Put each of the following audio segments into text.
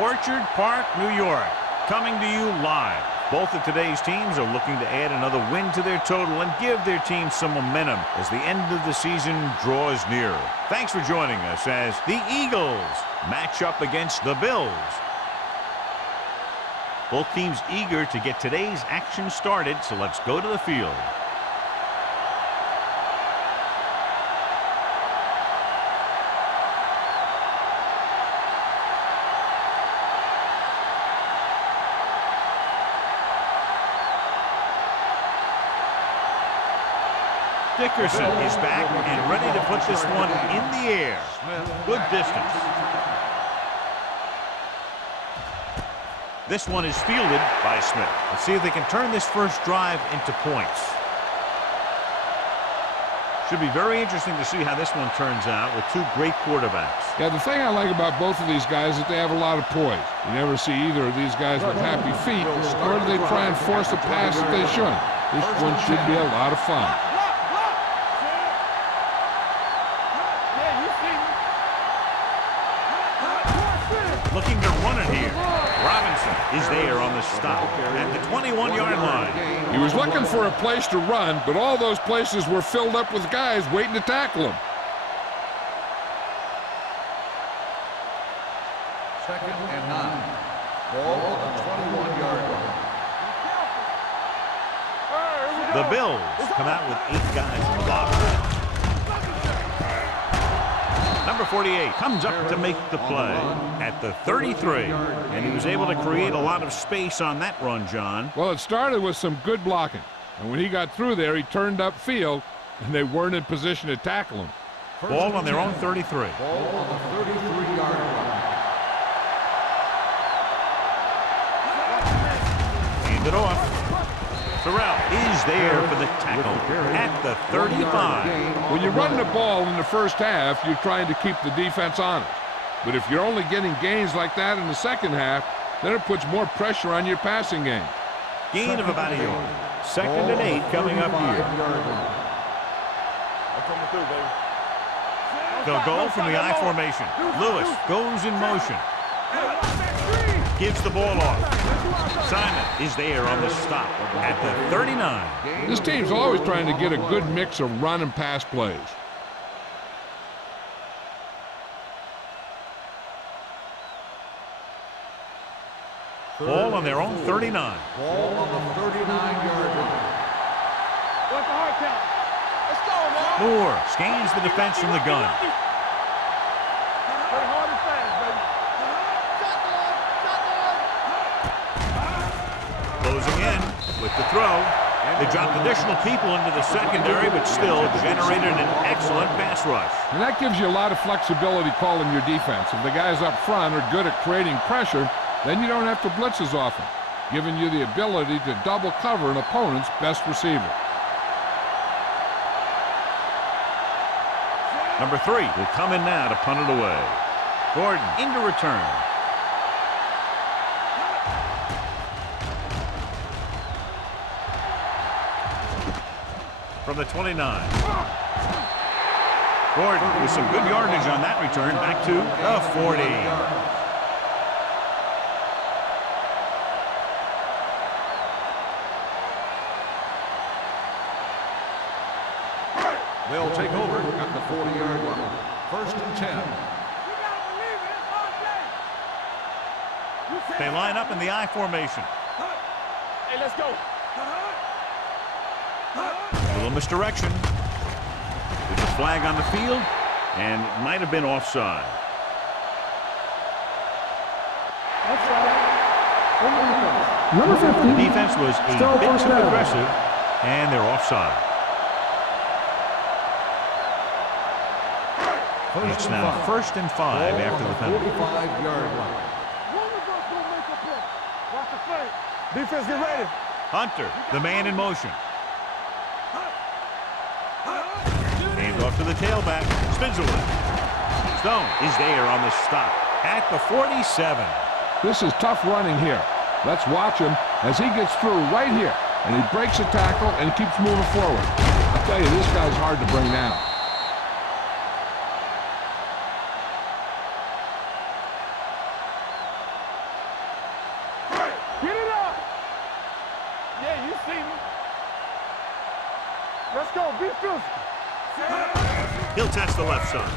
Orchard Park, New York, coming to you live. Both of today's teams are looking to add another win to their total and give their team some momentum as the end of the season draws nearer. Thanks for joining us as the Eagles match up against the Bills. Both teams eager to get today's action started, so let's go to the field. Dickerson is back and ready to put this one in the air. Good distance. This one is fielded by Smith. Let's see if they can turn this first drive into points. Should be very interesting to see how this one turns out with two great quarterbacks. Yeah, the thing I like about both of these guys is that they have a lot of poise. You never see either of these guys with happy feet, nor do they try and force a pass that they shouldn't. This one should be a lot of fun. Looking to run it here. Robinson is there on the stop at the 21-yard line. He was looking for a place to run, but all those places were filled up with guys waiting to tackle him. Second and 9. Ball on the 21-yard line. The Bills come out with 8 guys in the box. Number 48 comes up to make the play at the 33. And he was able to create a lot of space on that run, John. Well, it started with some good blocking. And when he got through there, he turned upfield, and they weren't in position to tackle him. Ball on their own 33. Ball on the 33-yard line. Hand it off. Terrell is there for the tackle at the 35. When you run the ball in the first half, you're trying to keep the defense honest. But if you're only getting gains like that in the second half, then it puts more pressure on your passing game. Gain of about a yard. Second and 8 coming up here. They'll go from the I formation. Lewis goes in motion. Gives the ball off. Simon is there on the stop at the 39. This team's always trying to get a good mix of run and pass plays. Ball on their own 39. Ball on the 39-yard line. Moore scans the defense from the gun. Closing in with the throw. They dropped additional people into the secondary, but still generated an excellent pass rush. And that gives you a lot of flexibility calling your defense. If the guys up front are good at creating pressure, then you don't have to blitz as often, giving you the ability to double cover an opponent's best receiver. Number 3 will come in now to punt it away. Gordon into return. From the 29. Gordon with some good yardage on that return back to the 40. They'll take over at the 40-yard line. First and 10. They line up in the I formation. Hey, let's go. A little misdirection. There's a flag on the field, and it might have been offside. Number 50. The defense was a bit too aggressive, and they're offside. It's now first and 5 after the penalty. 45-yard line. Defense, get ready. Hunter, the man in motion. Hand off to the tailback. Spins away. Stone is there on the stop at the 47. This is tough running here. Let's watch him as he gets through right here. And he breaks a tackle and keeps moving forward. I'll tell you, this guy's hard to bring down. Let's go. Be physical. He'll test the left side.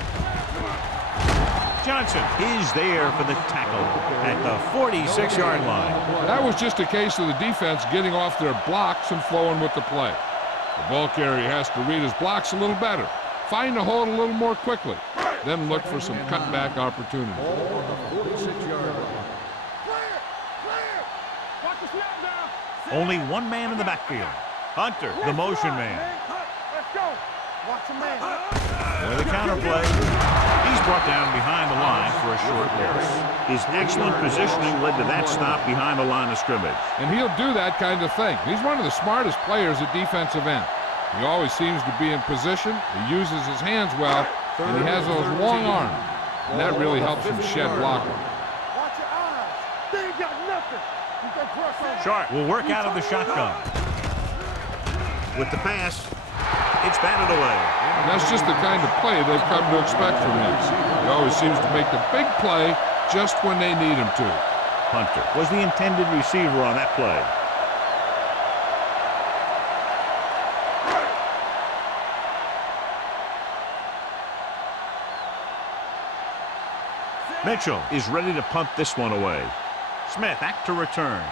Johnson is there for the tackle at the 46-yard line. That was just a case of the defense getting off their blocks and flowing with the play. The ball carrier has to read his blocks a little better, find the hole a little more quickly, then look for some cutback opportunity. Ball on the 46-yard line. Watch the snap down. Only one man in the backfield. Hunter, the motion man. Let's go. Watch the man. With a counter play, he's brought down behind the line for a short loss. His excellent positioning led to that stop behind the line of scrimmage. And he'll do that kind of thing. He's one of the smartest players at defensive end. He always seems to be in position, he uses his hands well, and he has those long arms. And that really helps him shed blocker. Watch your eyes. They ain't got nothing. You can press on. Sharp will work out of the shotgun. With the pass, it's batted away. And that's just the kind of play they've come to expect from him. He always seems to make the big play just when they need him to. Hunter was the intended receiver on that play. Mitchell is ready to punt this one away. Smith back to return.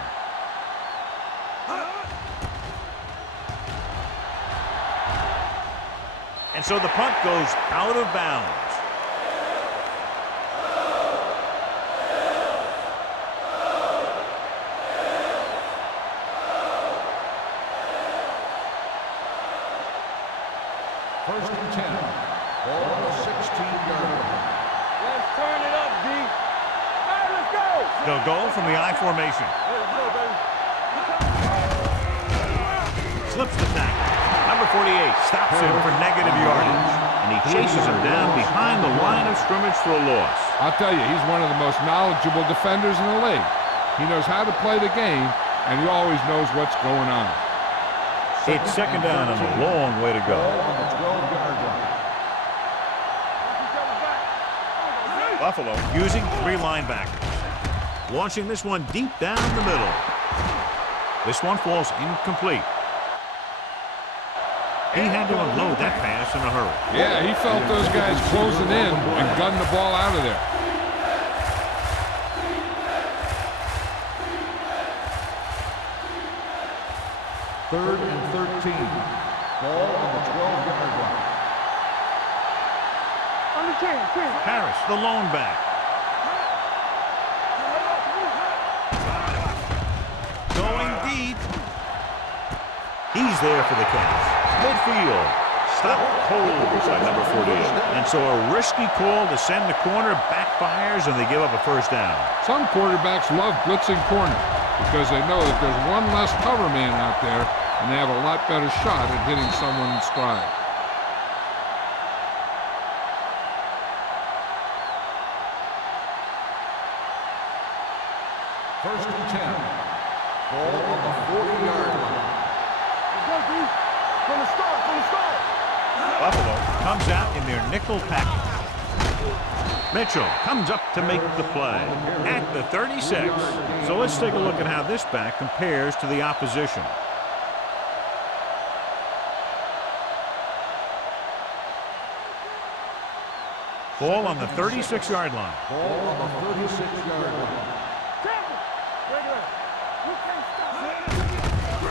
And so the punt goes out of bounds. First and 10. Ball on the 16-yard line. Let's turn it up, D. All right, let's go. They'll go from the I formation. Let's go, baby. Slips the tackle. Number 48 stops him for negative yardage. And he chases him down behind the line of scrimmage for a loss. I'll tell you, he's one of the most knowledgeable defenders in the league. He knows how to play the game, and he always knows what's going on. It's second down and a long way to go. Ball on the 12-yard line. Buffalo using three linebackers. Launching this one deep down the middle. This one falls incomplete. He had to unload that pass in a hurry. Yeah, he felt those guys closing in and gunned the ball out of there. Third and 13. Ball on the 12-yard line. Under 10. Harris, the lone back. Going deep. He's there for the catch. Midfield. Stopped cold by number 48. And so a risky call to send the corner backfires and they give up a first down. Some quarterbacks love blitzing corners because they know that there's one less cover man out there and they have a lot better shot at hitting someone in stride. First and 10. Ball on the 40-yard line. Let's go, D. From the start. Buffalo comes out in their nickel package. Mitchell comes up to make the play at the 36. So let's take a look at how this back compares to the opposition. Ball on the 36-yard line. Ball on the 36-yard line.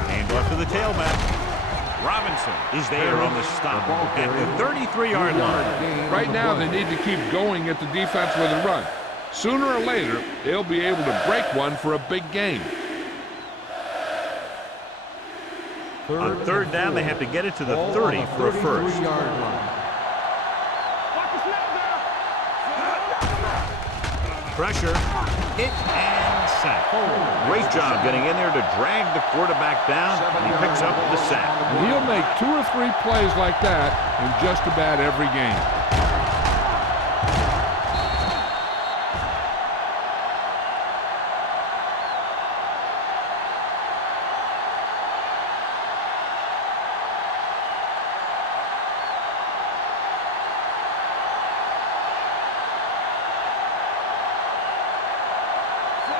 Hand off to the tailback. Robinson is there on the stop at the 33-yard line. Right now, they need to keep going at the defense with a run. Sooner or later, they'll be able to break one for a big game. On third down, they have to get it to the 30 for a first. Pressure, hit, and sack. Great job getting in there to drag the quarterback down, and he picks up the sack. And he'll make 2 or 3 plays like that in just about every game.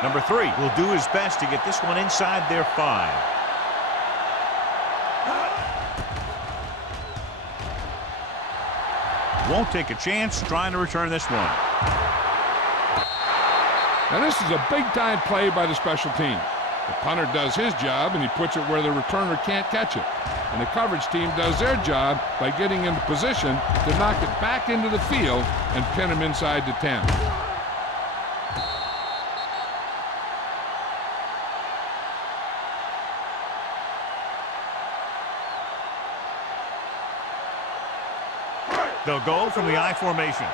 Number 3 will do his best to get this one inside their 5. won't take a chance trying to return this one. Now this is a big-time play by the special team. The punter does his job, and he puts it where the returner can't catch it. And the coverage team does their job by getting into position to knock it back into the field and pin him inside the 10. They'll go from the I formation.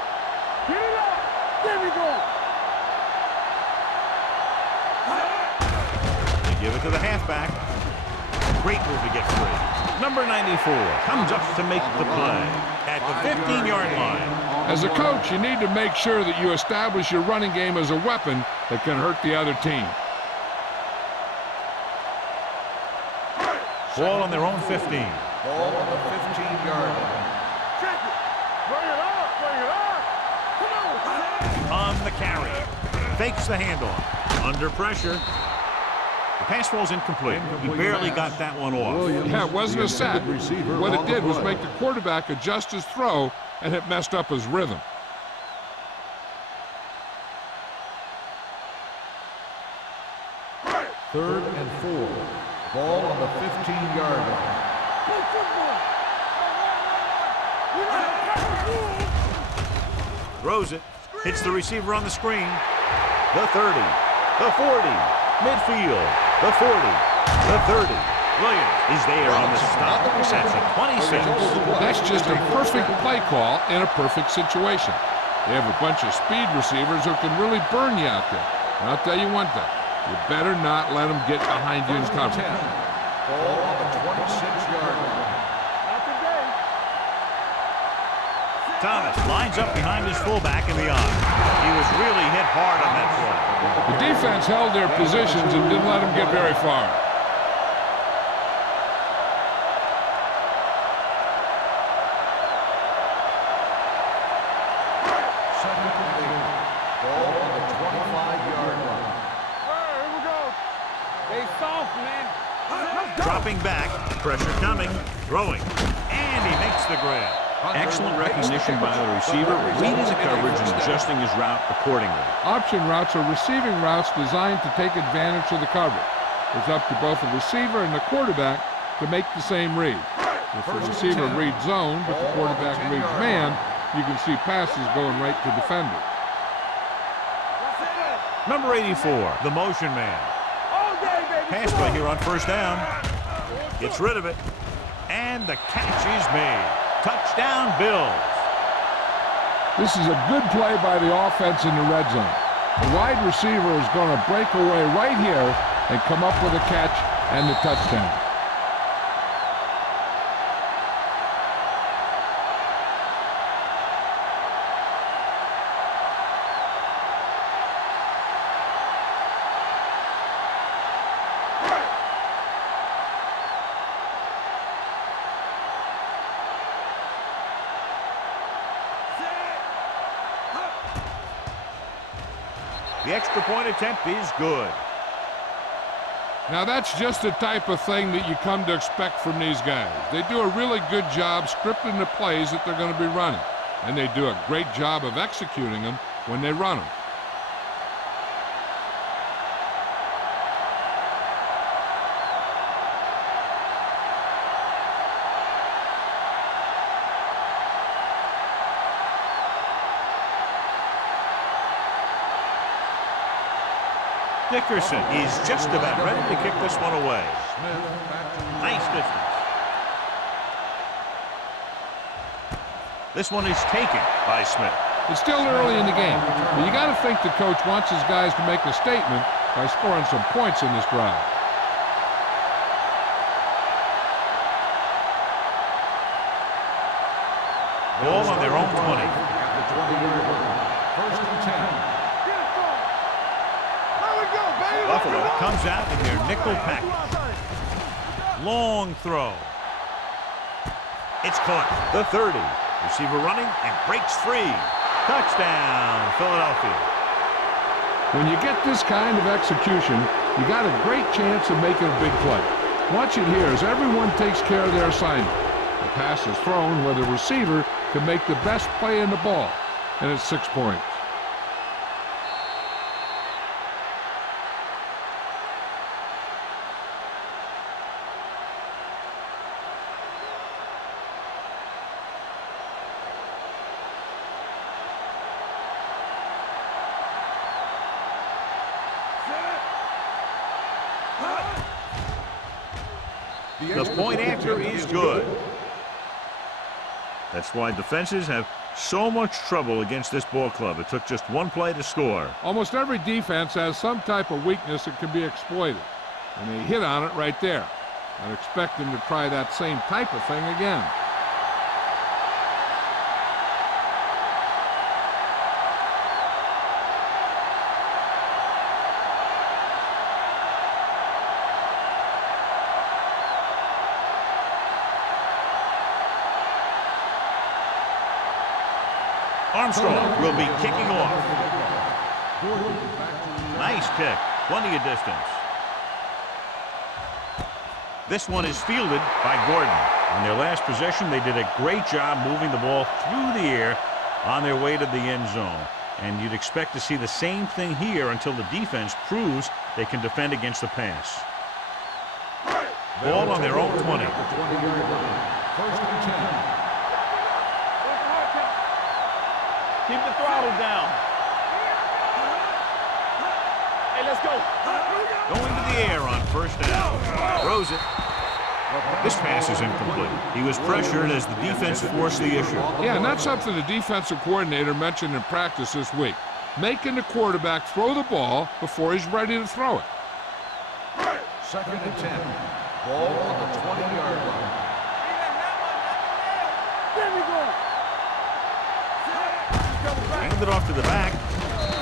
Get it up. There we go. They give it to the halfback. Great move to get free. Number 94 comes up to make the play at the 15-yard line. As a coach, you need to make sure that you establish your running game as a weapon that can hurt the other team. Ball on their own 15. Ball on the 15-yard line. Check it. Bring it up. Bring it up. Come on. On the carry. Fakes the handoff. Under pressure. The pass falls incomplete. He barely got that one off. Yeah, it wasn't a sack. What it did was make the quarterback adjust his throw, and it messed up his rhythm. Third and 4. Ball on the 15-yard line. Play football. We got a Throws it. Hits the receiver on the screen. The 30. The 40. Midfield. The 40. The 30. Williams is there on the stop. Sets a 26. That's just a perfect play call in a perfect situation. They have a bunch of speed receivers who can really burn you out there. And I'll tell you one thing. You better not let them get behind you in coverage. Ball on the 26-yard line. Not today. Thomas lines up behind his fullback in the eye. He was really hit hard on that play. The defense held their positions and didn't let them get very far. Second and 8. Ball on the 25-yard line. Here we go. They soft, man. Let's go. Dropping back. Pressure coming. Throwing. And he makes the grab. Excellent recognition by the receiver, reading the coverage and adjusting his route accordingly. Option routes are receiving routes designed to take advantage of the coverage. It's up to both the receiver and the quarterback to make the same read. If the receiver reads zone, but the quarterback reads man, you can see passes going right to defenders. Number 84, the motion man. All day, baby. Pass play here on first down. Gets rid of it. And the catch is made. Touchdown, Bills. This is a good play by the offense in the red zone. The wide receiver is going to break away right here and come up with a catch and the touchdown. The extra point attempt is good. Now that's just the type of thing that you come to expect from these guys. They do a really good job scripting the plays that they're going to be running. And they do a great job of executing them when they run them. Dickerson is just about ready to kick this one away. Nice distance. This one is taken by Smith. It's still early in the game, but you got to think the coach wants his guys to make a statement by scoring some points in this drive. Ball on their own 20. At the 20-yard line. First and 10. Buffalo comes out in their nickel package. Long throw. It's caught. The 30. Receiver running and breaks free. Touchdown, Philadelphia. When you get this kind of execution, you got a great chance of making a big play. Watch it here as everyone takes care of their assignment. The pass is thrown where the receiver to make the best play in the ball, and it's 6 points. The point after is good. That's why defenses have so much trouble against this ball club. It took just one play to score. Almost every defense has some type of weakness that can be exploited, and they hit on it right there. I'd expect them to try that same type of thing again. Armstrong will be kicking off. Nice kick. Plenty of distance. This one is fielded by Gordon. On their last possession, they did a great job moving the ball through the air on their way to the end zone. And you'd expect to see the same thing here until the defense proves they can defend against the pass. Ball on their own 20. First and 10. Keep the throttle down. Hey, let's go. Going to the air on first down. Throws it. This pass is incomplete. He was pressured as the defense forced the issue. Yeah, and that's something the defensive coordinator mentioned in practice this week. Making the quarterback throw the ball before he's ready to throw it. Second and 10. Ball on the 20-yard line. There we go. Handed off to the back.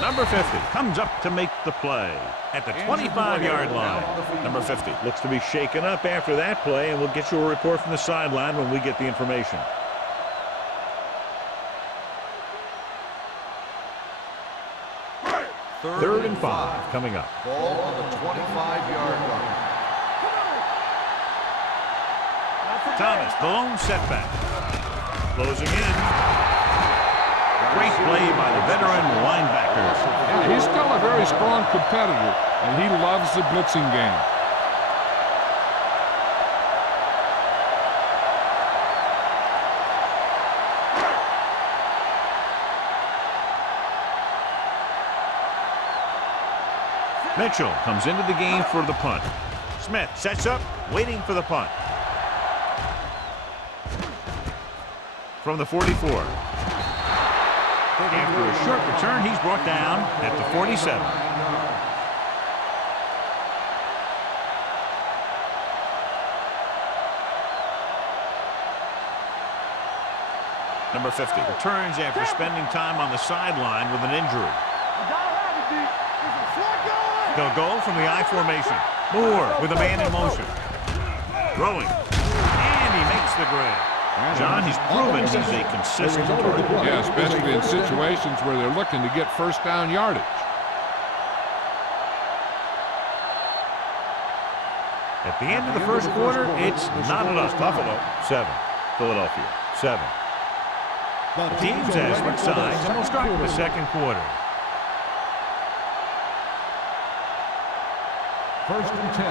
Number 50 comes up to make the play at the 25-yard line. Number 50 looks to be shaken up after that play, and we'll get you a report from the sideline when we get the information. Third and 5 coming up. Ball on the 25-yard line. Thomas, the lone setback. Closing in. Great play by the veteran linebacker. Yeah, he's still a very strong competitor, and he loves the blitzing game. Mitchell comes into the game for the punt. Smith sets up, waiting for the punt. From the 44. After a short return, he's brought down at the 47. Number 50 returns after spending time on the sideline with an injury. They'll go from the I formation. Moore with a man in motion. Throwing. And he makes the grab. John, he's proven he's a consistent target. Yeah, especially in situations where they're looking to get first down yardage. At the end of the first quarter, it's not enough. Buffalo, 7. Philadelphia, 7. The teams have switched sides, and we'll start the second quarter. First and 10.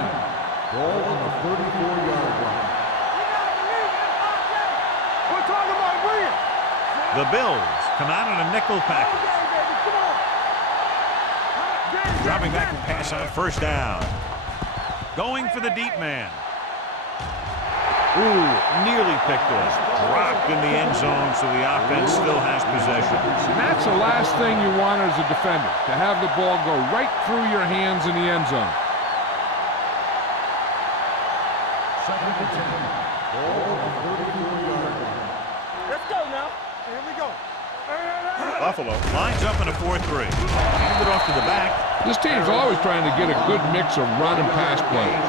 Ball on the 34-yard line. The Bills come out in a nickel package. Dropping back to pass on first down. Going for the deep man. Ooh, nearly picked off. Dropped in the end zone, so the offense still has possession. And that's the last thing you want as a defender, to have the ball go right through your hands in the end zone. Second and 10. Ball on the 34-yard line. Let's go now. Here we go. Buffalo lines up in a 4-3. Handed off to the back. This team's always trying to get a good mix of run and pass plays.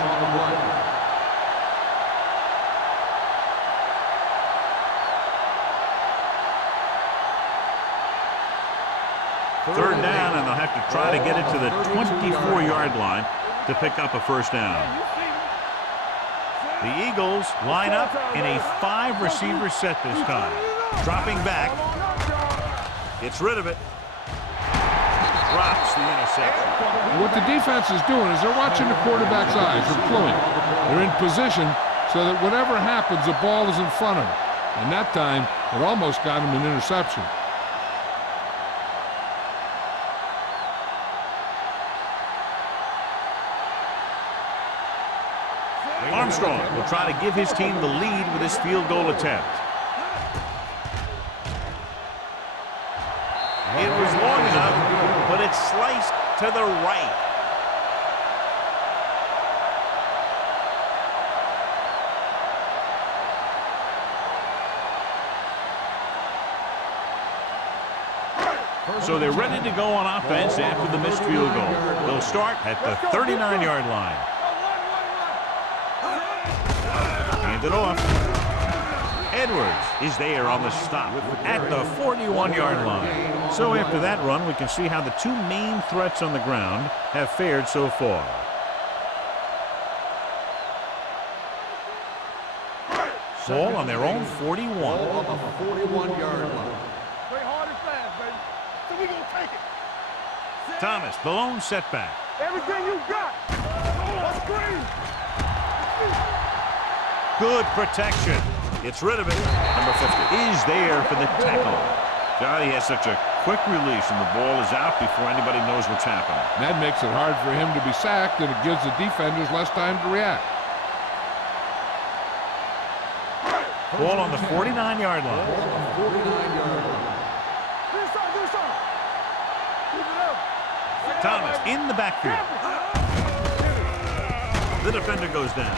Third down, and they'll have to try to get it to the 24-yard line to pick up a first down. The Eagles line up in a 5-receiver set this time. Dropping back. Gets rid of it. Drops the interception. What the defense is doing is they're watching the quarterback's eyes. They're cluing. They're in position so that whatever happens, the ball is in front of them. And that time, it almost got him an interception. Armstrong will try to give his team the lead with his field goal attempt. It was long enough, but it's sliced to the right. So they're ready to go on offense after the missed field goal. They'll start at the 39-yard line. Hand it off. Edwards is there on the stop at the 41-yard line. So after that run, we can see how the two main threats on the ground have fared so far. Ball on their own 41. On the 41-yard line. Play hard and fast, baby. So we gonna take it. Thomas, the lone setback. Everything you got. Let's screen. Good protection. Gets rid of it. Number 50 is there for the tackle. Johnny has such a quick release, and the ball is out before anybody knows what's happening. That makes it hard for him to be sacked, and it gives the defenders less time to react. Ball on the 49-yard line. On the 49-yard line. Do something. Keep it up. Thomas in the backfield. The defender goes down.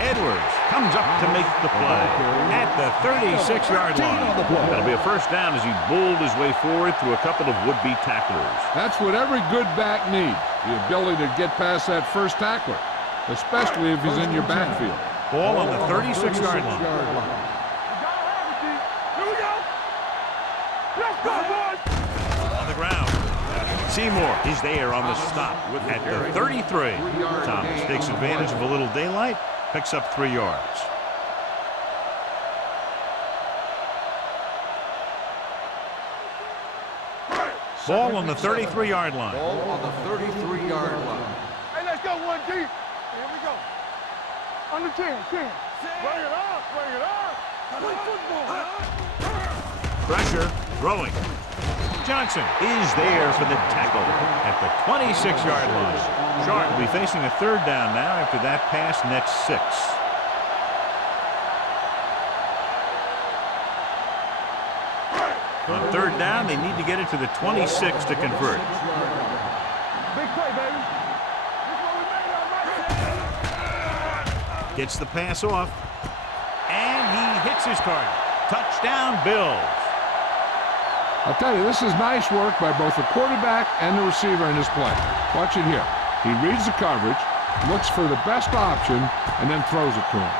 Edwards comes up to make the play at the 36-yard line. That'll be a first down as he bowled his way forward through a couple of would-be tacklers. That's what every good back needs, the ability to get past that first tackler, especially if he's in your backfield. Ball on the 36-yard line. You gotta have it, D. Here we go. Let's go, boys. On the ground. Seymour is there on the stop at the 33. Thomas takes advantage of a little daylight, picks up 3 yards. Ball on the 33-yard line. Ball on the 33-yard line. Hey, let's go, 1D. Here we go. Under 10. Bring it up. Play football. Pressure, throwing. Johnson is there for the tackle at the 26-yard line. Sharp will be facing a third down now after that pass nets 6. On third down, they need to get it to the 26 to convert. Big play, baby. This one we made right. Gets the pass off, and he hits his target. Touchdown, Bills. I'll tell you, this is nice work by both the quarterback and the receiver in this play. Watch it here. He reads the coverage, looks for the best option, and then throws it to him.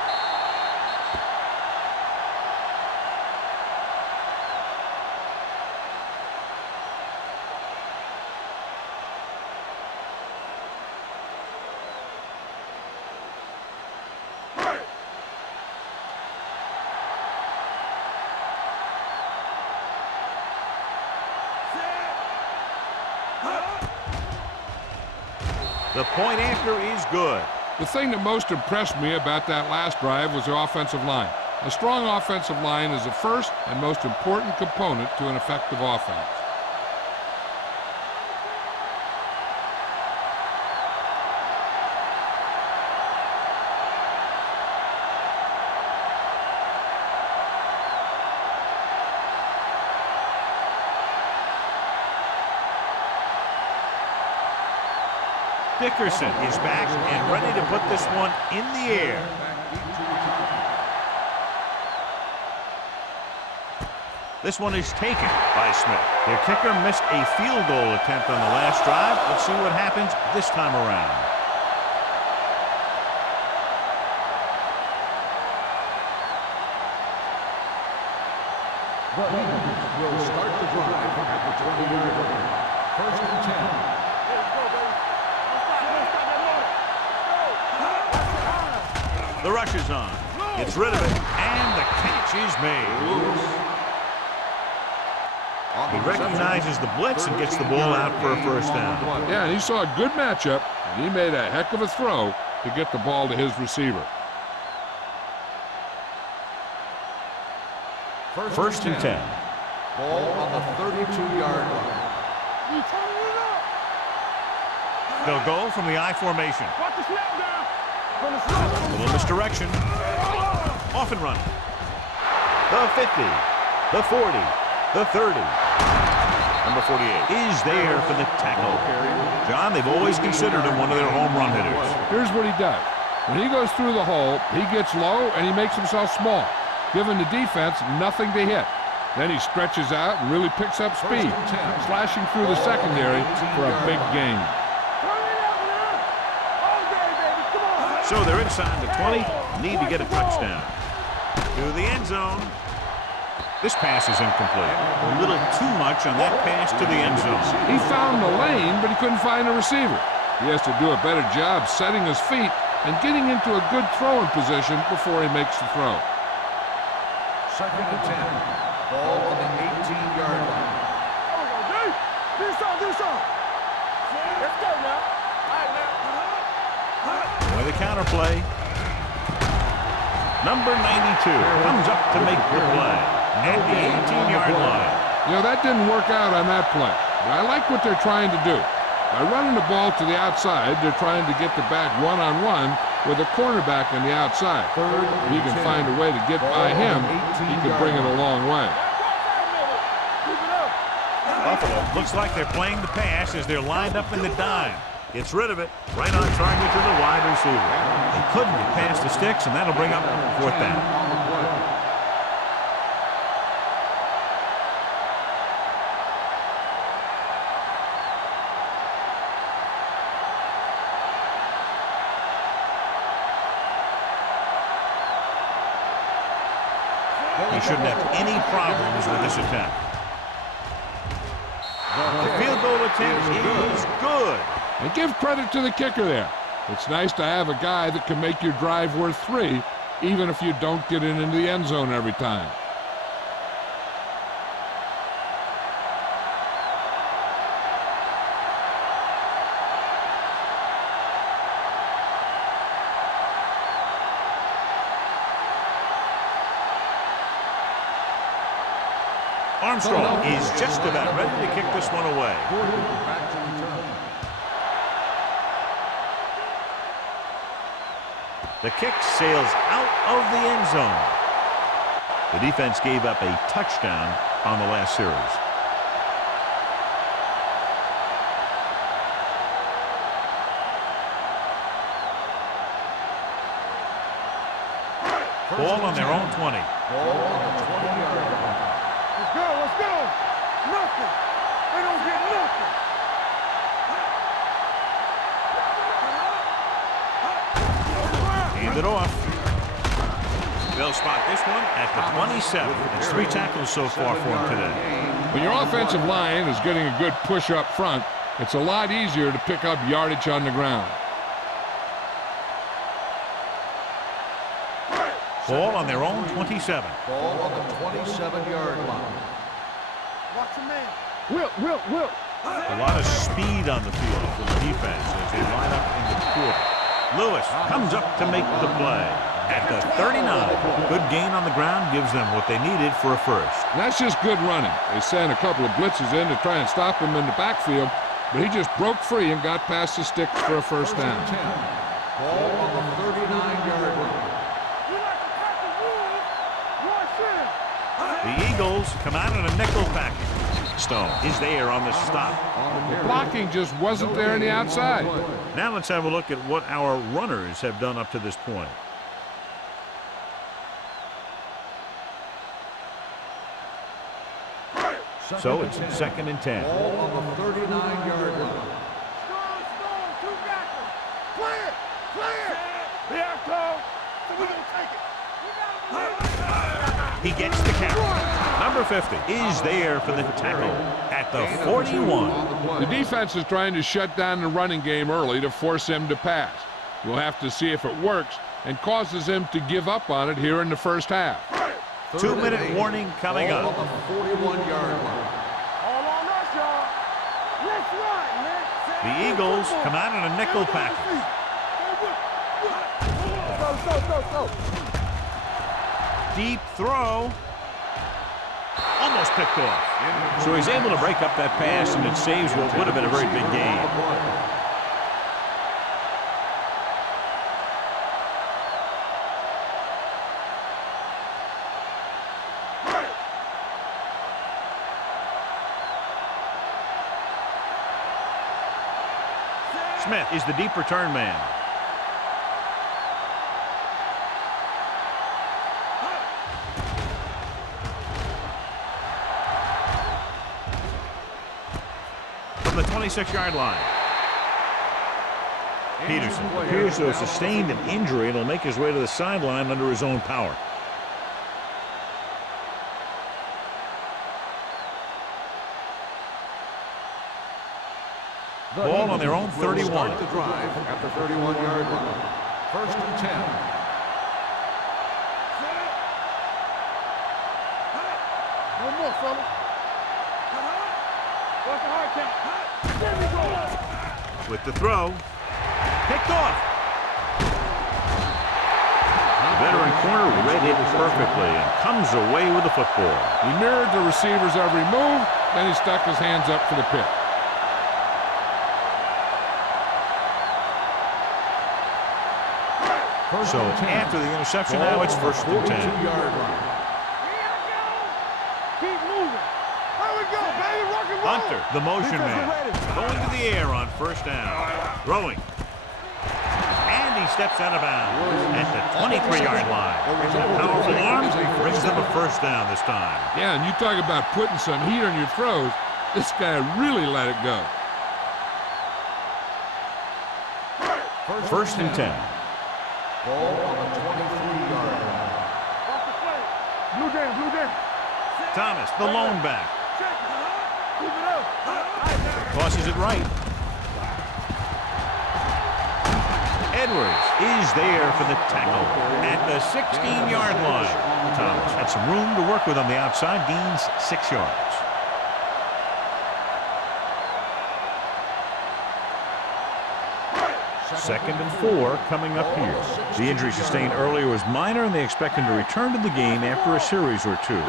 The point after is good. The thing that most impressed me about that last drive was the offensive line. A strong offensive line is the first and most important component to an effective offense. Dickerson is back and ready to put this one in the air. This one is taken by Smith. Their kicker missed a field goal attempt on the last drive. Let's see what happens this time around. Will start the drive at the 20-yard line. First and 10. The rush is on. Gets rid of it, and the catch is made. He recognizes the blitz and gets the ball out for a first down. Yeah, and he saw a good matchup, and he made a heck of a throw to get the ball to his receiver. First and 10. Ball on the 32-yard line. You turning it up. They'll go from the I formation. Watch the snap down. From the snap. A little misdirection. Off and running. The 50, the 40, the 30. Number 48 is there for the tackle. John, they've always considered him one of their home run hitters. Here's what he does. When he goes through the hole, he gets low and he makes himself small, giving the defense nothing to hit. Then he stretches out and really picks up speed, slashing through the secondary for a big gain. So they're inside the 20, need to get a touchdown. To the end zone. This pass is incomplete. A little too much on that pass to the end zone. He found the lane, but he couldn't find a receiver. He has to do a better job setting his feet and getting into a good throwing position before he makes the throw. Second and 10. Ball on the 18-yard line. Do something. Let's go now. All right, now. With a counter play. Number 92 comes up to make the play at the 18-yard line. You know, that didn't work out on that play. But I like what they're trying to do. By running the ball to the outside, they're trying to get the back one-on-one with a cornerback on the outside. If he can find a way to get by him, he can bring it a long way. Buffalo looks like they're playing the pass as they're lined up in the dime. Gets rid of it, right on target to the wide receiver. They couldn't get past the sticks, and that'll bring up fourth down. He shouldn't have any problems with this attempt. The field goal attempt is good. And give credit to the kicker there. It's nice to have a guy that can make your drive worth 3, even if you don't get it into the end zone every time. Armstrong is just about ready to kick this one away. The kick sails out of the end zone. The defense gave up a touchdown on the last series. Ball on their own 20. Ball on the 20-yard line. Let's go. Nothing. They don't get nothing. Hand it off. They'll spot this one at the 27. It's 3 tackles so far for him today. When your offensive line is getting a good push up front, it's a lot easier to pick up yardage on the ground. Ball on their own 27. Ball on the 27-yard line. Watch your man. Will. A lot of speed on the field for the defense as they line up in the quarter. Lewis comes up to make the play at the 39. Good gain on the ground gives them what they needed for a first. And that's just good running. They sent a couple of blitzes in to try and stop him in the backfield, but he just broke free and got past the sticks for a first down. Ball on the 39-yard line. The Eagles come out in a nickel package. Stone is there on the stop. The blocking just wasn't there on the outside. Now let's have a look at what our runners have done up to this point. So it's 2nd and 10. Ball on the 39-yard line. Stone, two backers. Play it. Yeah, Cole. So we're going to take it. He gets the count. Number 50 is there for the tackle at the 41. The defense is trying to shut down the running game early to force him to pass. We'll have to see if it works, and causes him to give up on it here in the first half. 2-minute warning coming Ball up. on the 41-yard line. All on us, y'all. Let's run, man. The Eagles come out in a nickel package. Go. Deep throw. Almost picked off. So he's able to break up that pass, and it saves what would have been a very big gain. Smith is the deep return man. From the 26-yard line. Peterson appears to have sustained an injury and will make his way to the sideline under his own power. Ball on their own 31. Start the drive at the 31-yard line. 1st and 10. No more, fella. What's the hard count? There we go. With the throw. Picked off. The veteran corner read it perfectly and comes away with the football. He mirrored the receiver's every move, then he stuck his hands up for the pick. So after the interception, now it's 1st and 10. 42-yard line. Keep moving. There we go, baby. Rock and roll. Hunter, the motion man, going to the air on 1st down. Throwing. And he steps out of bounds at the 23-yard line. Powerful arm brings them a 1st down this time. Yeah, and you talk about putting some heat on your throws. This guy really let it go. 1st and 10. Ball on the 23-yard line. Off the play. Blue down. Thomas, the lone back. Check it. Keep it up. Tosses it right. Edwards is there for the tackle at the 16-yard line. Thomas had some room to work with on the outside, gains 6 yards. Second and 4 coming up here. The injury sustained earlier was minor, and they expect him to return to the game after a series or two.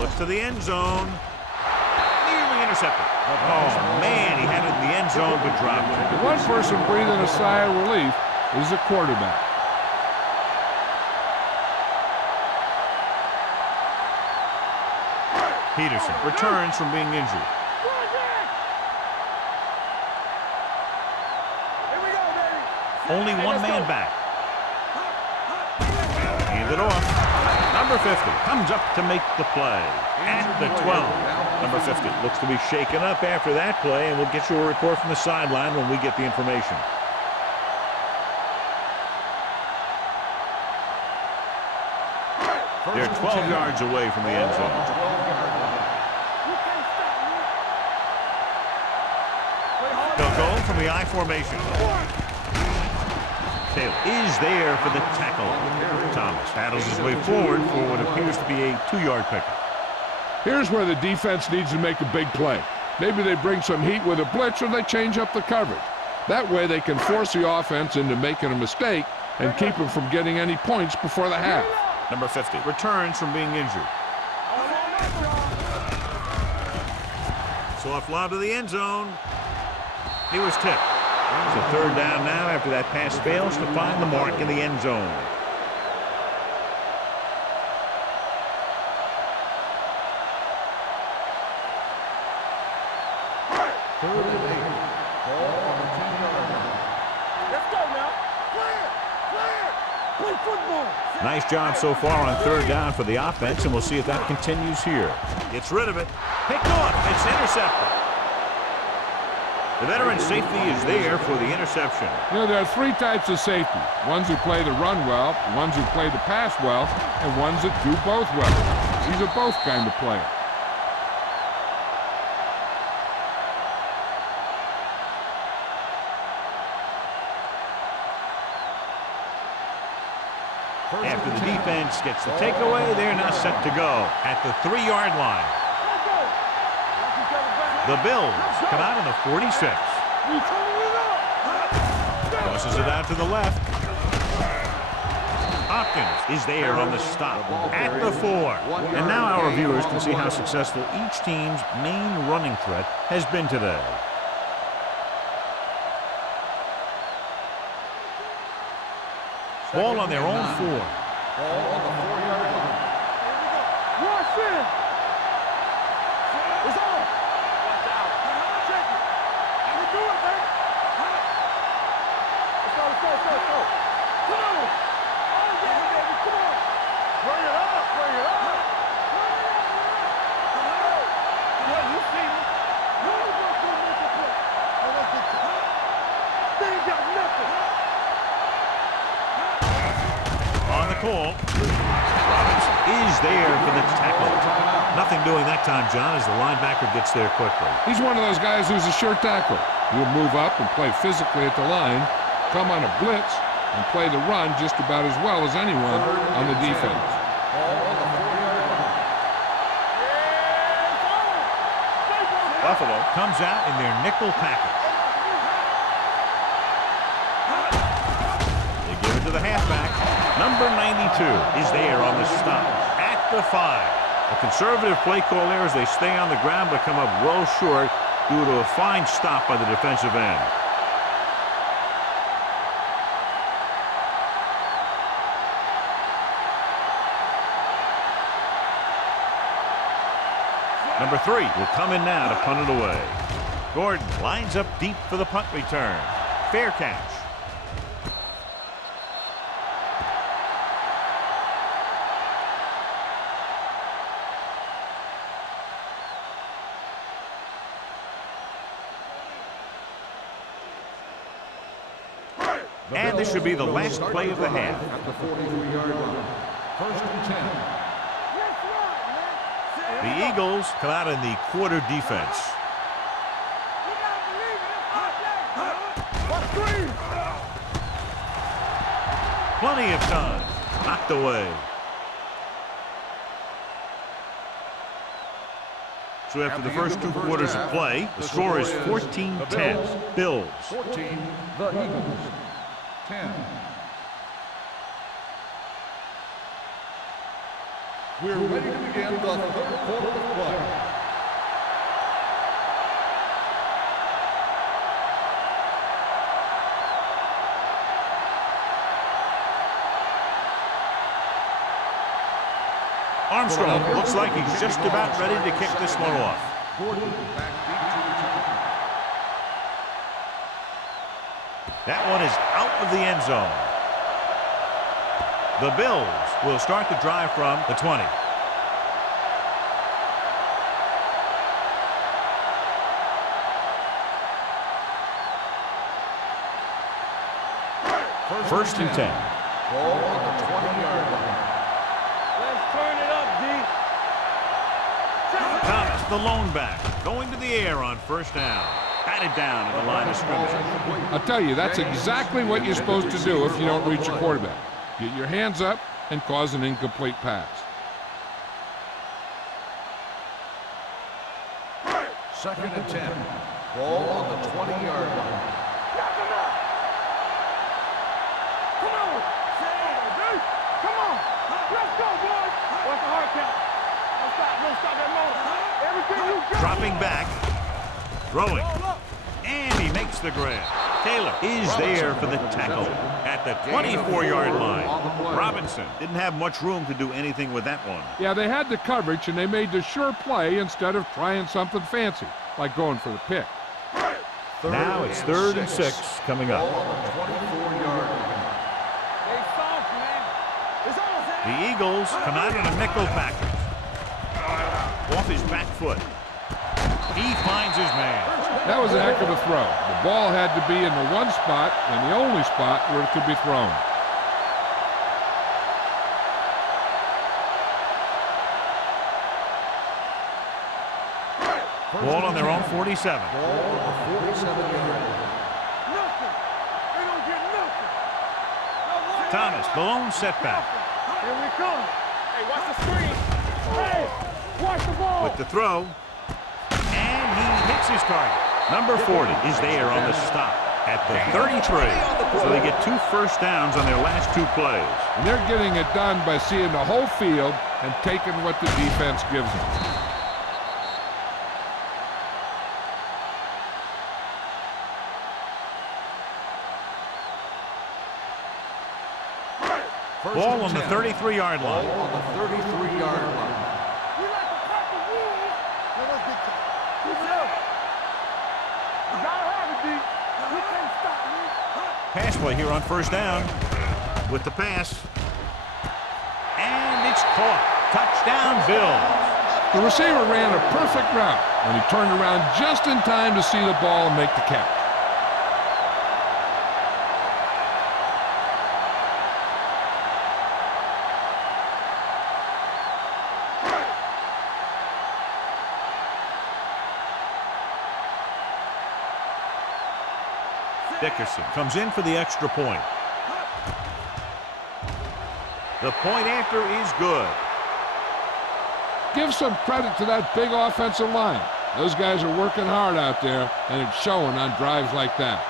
Look to the end zone. Nearly intercepted. Oh, man, he had it in the end zone, but dropped it. The one person breathing a sigh of relief is the quarterback. Peterson returns from being injured. Only one man back. Hand it off. Number 50 comes up to make the play at the 12. Number 50 looks to be shaken up after that play, and we'll get you a report from the sideline when we get the information. They're 12 yards away from the end zone. They'll go from the I formation. Taylor is there for the tackle. Thomas battles his way forward for what appears to be a 2-yard pickup. Here's where the defense needs to make a big play. Maybe they bring some heat with a blitz, or they change up the coverage. That way they can force the offense into making a mistake and keep them from getting any points before the half. Number 50 returns from being injured. Soft lob to the end zone. He was tipped. It's a 3rd down now after that pass fails to find the mark in the end zone. Third and 8. Ball on the 10-yard line. Let's go now. Play football. Nice job so far on 3rd down for the offense, and we'll see if that continues here. Gets rid of it. Picked off. It's intercepted. The veteran safety is there for the interception. You know, there are 3 types of safety. Ones who play the run well, ones who play the pass well, and ones that do both well. These are both kind of players. After the defense gets the takeaway, they're now set to go at the 3-yard line. The Bills come out in the 46. Tosses it out to the left. Hopkins is there on the stop at the 4. And now our viewers can see how successful each team's main running threat has been today. Ball on their own 4. Ball on the 4-yard line. Rush in. It's on. Watch out. Check it. You can do it, man. Let's go, let's go, let's go, let's go. Come on. Oh, yeah, baby, come on. Bring it up, bring it up. Yeah, you see me. You ain't gonna do nothing quick. Oh, let's get you. They ain't got nothing. On the call, Robinson is there for the tackle. Nothing doing that time, John, as the linebacker gets there quickly. He's one of those guys who's a sure tackle. He'll move up and play physically at the line, come on a blitz, and play the run just about as well as anyone on the defense. Ball on the 4-yard line. Buffalo comes out in their nickel package. They give it to the halfback. Number 92 is there on the stop at the 5. A conservative play call there as they stay on the ground but come up well short due to a fine stop by the defensive end. Number 3 will come in now to punt it away. Gordon lines up deep for the punt return. Fair catch. And this should be the last play of the half. At the 43-yard line. 1st and 10. The Eagles come out in the quarter defense. Plenty of time. Knocked away. So after the first 2 quarters of play, the score is 14-10. Bills. 14, the Eagles. 10. We're ready to begin the 3rd quarter of play. Armstrong looks like he's just about ready to kick this one off. Gordon back deep to return. That one is out of the end zone. The Bills will start the drive from the 20. First and 10. Ball on the 20-yard line. Let's turn it up, D. Thomas, the lone back, going to the air on first down. Batted down at the line of scrimmage. I'll tell you, that's exactly what you're supposed to do if you don't reach a quarterback. Get your hands up and cause an incomplete pass. 2nd and 10. Ball on the 20-yard line. Come on. Come on. Let's go, boys. What's the hard count? Don't stop that motor. Everything you got. Dropping back. Throwing. And he makes the grab. Taylor is there for the tackle at the 24-yard line. Robinson didn't have much room to do anything with that one. Yeah, they had the coverage, and they made the sure play instead of trying something fancy, like going for the pick. Now it's 3rd and 6 coming up. Ball on the 24-yard line. They soft, man. It's on. The Eagles come out in a nickel package. Off his back foot. He finds his man. That was a heck of a throw. The ball had to be in the one spot and the only spot where it could be thrown. Ball on their own 47. Ball on the 47-yard line. Nothing. They don't get nothing. Thomas, the lone setback. Here we come. Hey, watch the screen. Hey, watch the ball. With the throw. And he hits his target. Number 40 is there on the stop at the 33. So they get 2 first downs on their last 2 plays. And they're getting it done by seeing the whole field and taking what the defense gives them. Ball on the 33-yard line. Ball on the 33-yard line. We like to cut the rules. Now let's get to it. You gotta have it, D. We can't stop, man. Pass play here on first down with the pass. And it's caught. Touchdown, Bills. The receiver ran a perfect route, and he turned around just in time to see the ball and make the catch. Dickerson comes in for the extra point. The point after is good. Give some credit to that big offensive line. Those guys are working hard out there, and it's showing on drives like that.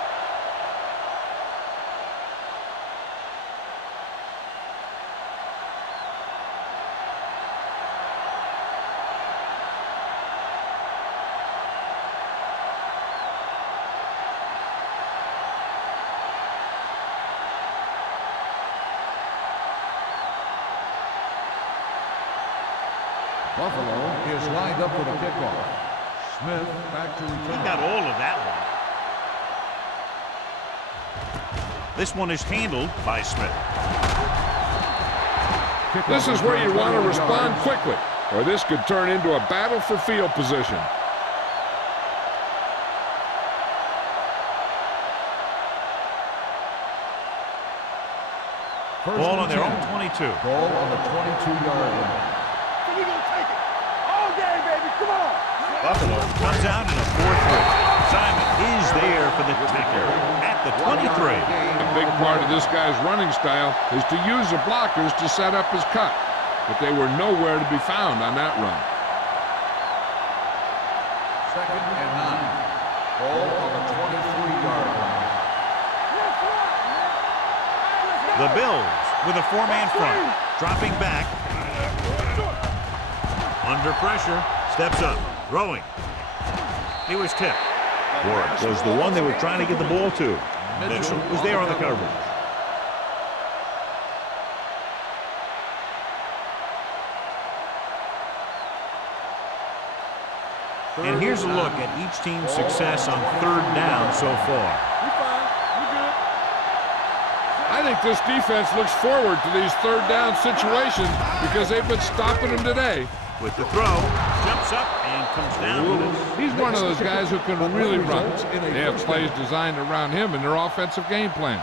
Buffalo is lined up for the kickoff. Smith back to He return. got all of that one. This one is handled by Smith. This is where you want to respond quickly, or this could turn into a battle for field position. Ball on their own 22. Ball on the 22-yard line. So we gonna take it. All game, baby. Come on. Buffalo comes out in a 4-3. Simon is there for the tackle at the 23. A big part of this guy's running style is to use the blockers to set up his cut, but they were nowhere to be found on that run. 2nd and 9. Ball on the 23-yard line. The Bills with a 4-man front. Dropping back. Under pressure. Steps up. Throwing. He was tipped. Warwick was the one they were trying to get the ball to. Mitchell was there on the coverage. And here's a look at each team's success on 3rd down so far. We fine. We good. I think this defense looks forward to these 3rd down situations because they've been stopping them today. With the throw, jumps up and comes down with it. He's one of those guys who can really run. They have plays designed around him in their offensive game plan.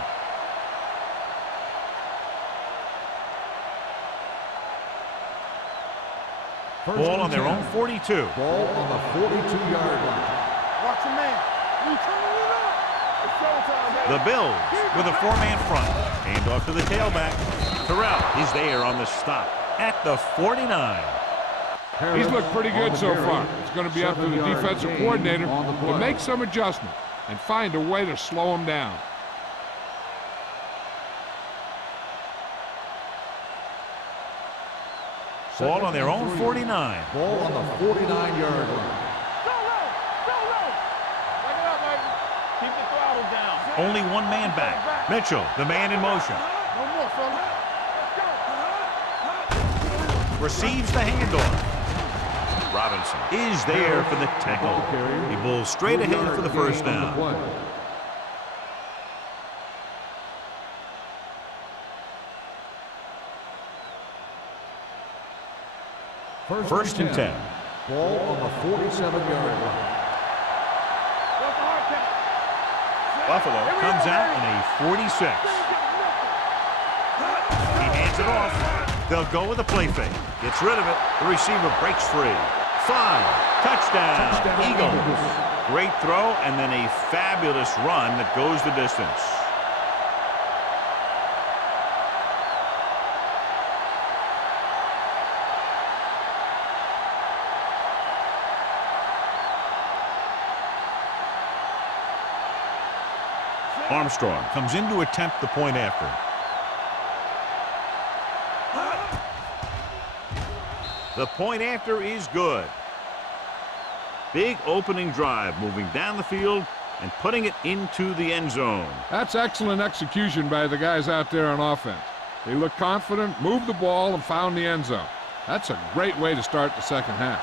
Ball on their own 42. Ball on the 42-yard line. Watch your man. We turning it up. It's showtime, baby. The Bills with a 4-man front. Hand off to the tailback. Terrell is there on the stop at the 49. He's looked pretty good so far. It's going to be up to the defensive coordinator to make some adjustments and find a way to slow him down. Ball on their own 49. Ball on the 49-yard line. Go low. Go low. Bring it up, baby. Keep the throttle down. Only 1 man back. Mitchell, the man in motion. No more, fella. Let's go. Receives the handoff. Robinson is there for the tackle. He bowls straight ahead for the first down. First and 10. Ball on the 47-yard line. What's the hard count? Buffalo comes out in a 46. He hands it off. They'll go with a play fake. Gets rid of it. The receiver breaks free. 5. Touchdown, Eagles. Great throw and then a fabulous run that goes the distance. Armstrong comes in to attempt the point after. The point after is good. Big opening drive, moving down the field and putting it into the end zone. That's excellent execution by the guys out there on offense. They looked confident, moved the ball, and found the end zone. That's a great way to start the second half.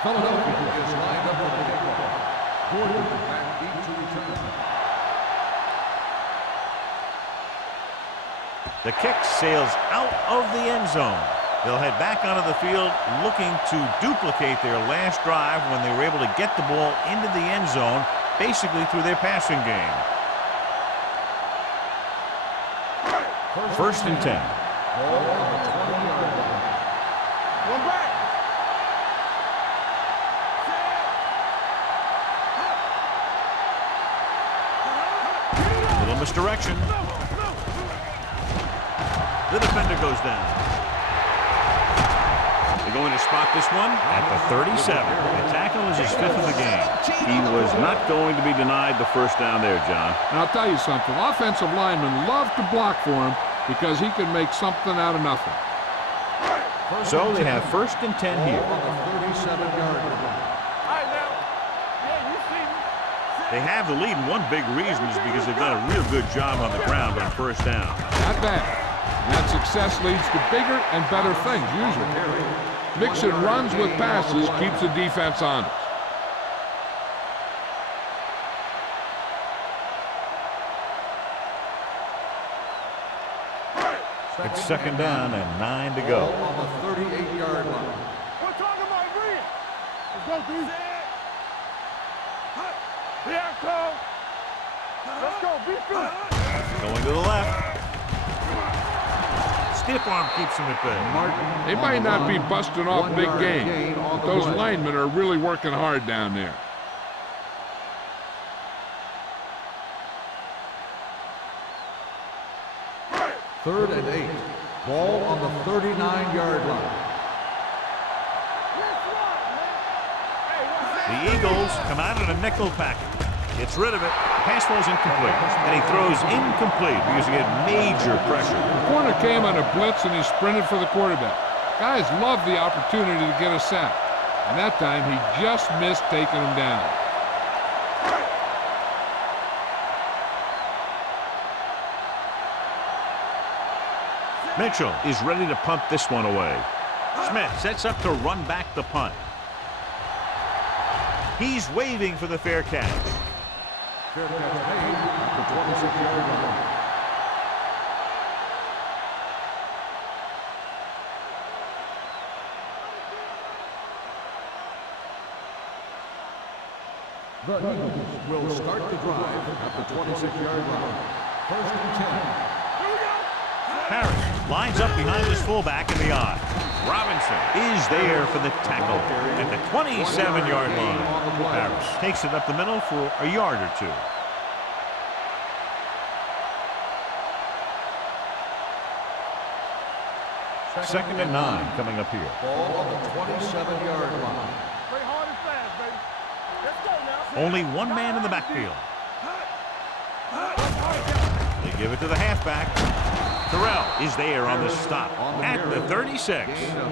Philadelphia is lined up for the kickoff. Gordon back deep to return. The kick sails out of the end zone. They'll head back onto the field looking to duplicate their last drive when they were able to get the ball into the end zone, basically through their passing game. First and 10. Ball on the 20-yard line. One back. Little misdirection. The defender goes down. They're going to spot this one at the 37. The tackle is his 5th of the game. He was not going to be denied the first down there, John. And I'll tell you something. Offensive linemen love to block for him because he can make something out of nothing. So they have first and 10 here. Ball on the 37-yard line. All right, now. Yeah, you see me. They have the lead, and one big reason is because they've done a real good job on the ground on first down. Not bad. And that success leads to bigger and better things, usually. Mixing runs with passes keeps the defense honest. It's second down and 9 to go. Ball on the 38-yard line. We're talking about agreeing. Let's go, D. Yeah, Cole. Let's go, be good. Going to the left. Stiff arm keeps him at bay. They might not be busting off big game, but those linemen are really working hard down there. Third and 8. Ball on the 39-yard line. The Eagles come out in a nickel package. Gets rid of it. Pass ball's incomplete. And he throws incomplete because he had major pressure. The corner came on a blitz and he sprinted for the quarterback. Guys love the opportunity to get a sack. And that time he just missed taking him down. Mitchell is ready to punt this one away. Smith sets up to run back the punt. He's waving for the fair catch. Fair catch made at the 26-yard line. The Eagles will start the drive at the 26-yard line. First and 10. Harris lines up behind his fullback in the I. Robinson is there for the tackle at the 27-yard line. Harris takes it up the middle for a yard or two. Second and 9 coming up here. Ball on the 27-yard line. Play hard and fast, baby. Let's go now. Only one man in the backfield. They give it to the halfback. Terrell is there on the stop at the 36.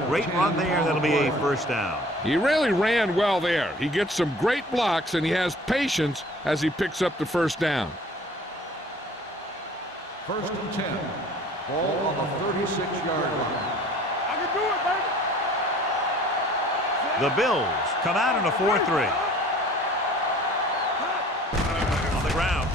Great run there. That'll be a first down. He really ran well there. He gets some great blocks and he has patience as he picks up the first down. First and 10. Ball on the 36-yard line. I can do it, baby. The Bills come out in a 4-3. On the ground.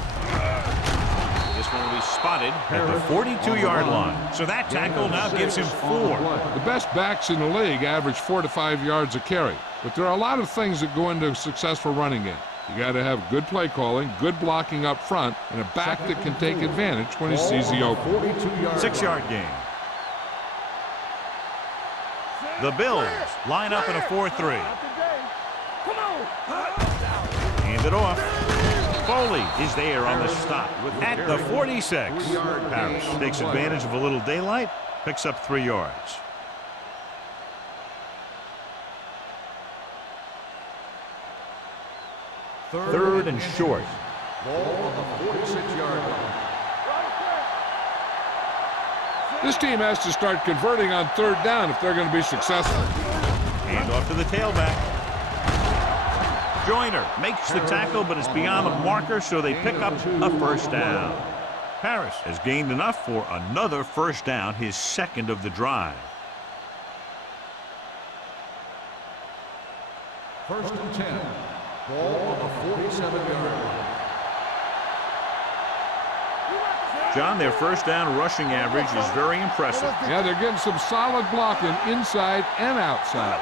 This one will be spotted at the 42-yard line. So that tackle now gives him 4. The best backs in the league average 4 to 5 yards a carry. But there are a lot of things that go into a successful running game. You got to have good play calling, good blocking up front, and a back that can take advantage when he sees the open. 42-yard 6-yard gain. The Bills line up in a 4-3. Come on. Hand it off. Kelly is there on the stop at the 46. Parrish takes advantage of a little daylight, picks up 3 yards. Third and short. Ball on the 46-yard line. This team has to start converting on 3rd down if they're going to be successful. Hand off to the tailback. Joyner makes the tackle, but it's beyond the marker, so they pick up a 1st down. Parrish has gained enough for another 1st down, his 2nd of the drive. 1st and 10. Ball on the 47-yard line. John, their 1st down rushing average is very impressive. Yeah, they're getting some solid blocking inside and outside.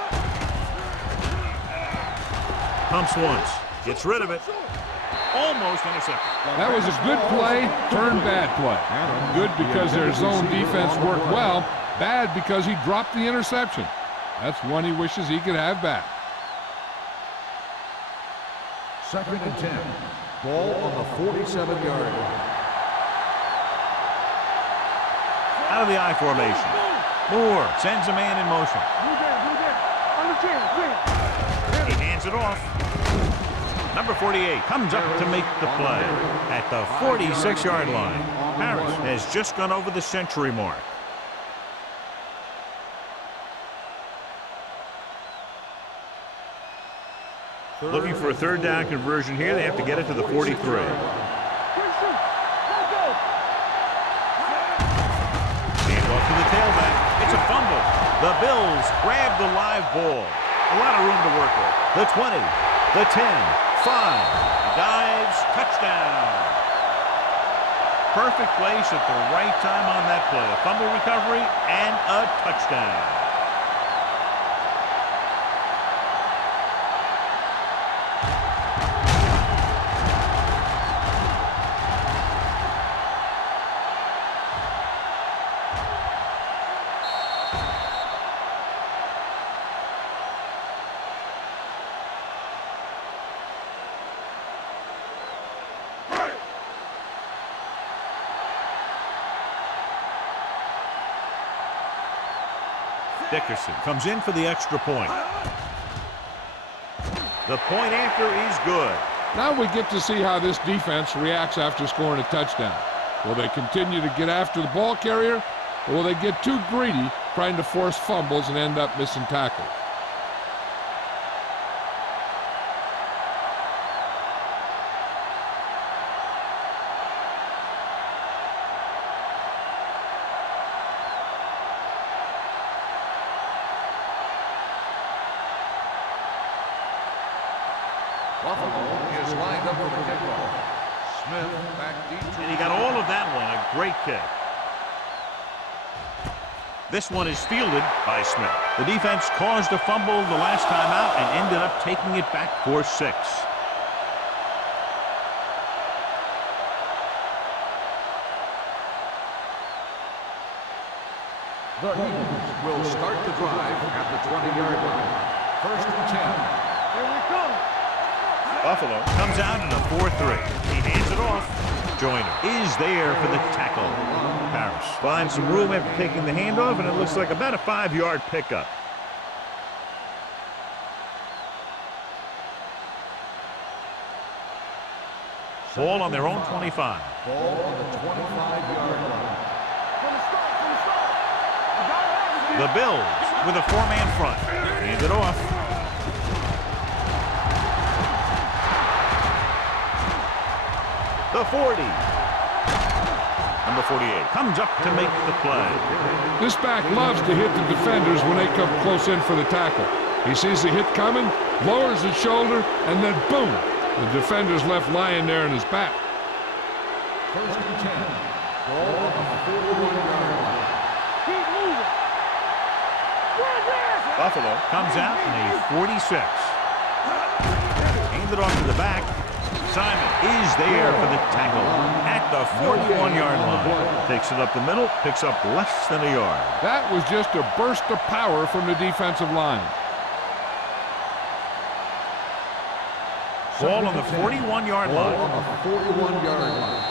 Pumps once, gets rid of it. Almost intercepted. That was a good play, turned bad play. Good because their zone defense worked well. Bad because he dropped the interception. That's one he wishes he could have back. 2nd and 10. Ball on the 47-yard line. Out of the I formation. Moore sends a man in motion. He hands it off. Number 48 comes up to make the play at the 46-yard line. Parrish has just gone over the century mark. Looking for a 3rd down conversion here. They have to get it to the 43. Handoff to the tailback. It's a fumble. The Bills grab the live ball. A lot of room to work with. The 20, the 10, 5, dives, touchdown. Perfect place at the right time on that play. A fumble recovery and a touchdown. Dickerson comes in for the extra point. The point after is good. Now we get to see how this defense reacts after scoring a touchdown. Will they continue to get after the ball carrier, or will they get too greedy trying to force fumbles and end up missing tackles? Buffalo is lined up for the kickoff. Smith back deep. And he got all of that one. A great kick. This one is fielded by Smith. The defense caused a fumble the last time out and ended up taking it back for 6. The Eagles will start the drive at the 20-yard line. 1st and 10. Here we come. Buffalo comes out in a 4-3. He hands it off. Joyner is there for the tackle. Parrish finds some room after taking the handoff, and it looks like about a 5-yard pickup. Ball on their own 25. Ball on the 25-yard line. The Bills with a 4-man front. Hand it off. The 40. Number 48 comes up to make the play. This back loves to hit the defenders when they come close in for the tackle. He sees the hit coming, lowers his shoulder, and then boom, the defender's left lying there in his back. 1st and 10. Ball on the 41-yard line. Keep moving. Buffalo comes out in a 46. Hand it off to the back. Simon is there for the tackle at the 41-yard line. Takes it up the middle, picks up less than a yard. That was just a burst of power from the defensive line. Ball on the 41-yard line. Ball on the 41-yard line.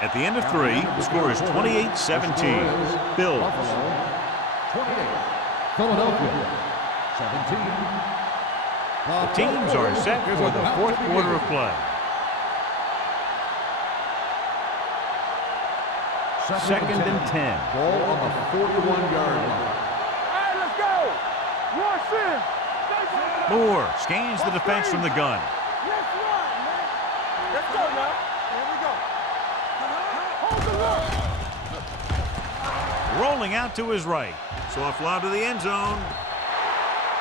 At the end of 3, the score is 28-17. Bills. Buffalo 28. Philadelphia 17. The teams are set for the fourth quarter of play. Second and 10. Ball on the 41-yard line. Hey, let's go. Rush in. Moore scans the defense from the gun. Let's run, man. Let's go now. Here we go. Hold the look. Rolling out to his right. Soft lob to the end zone.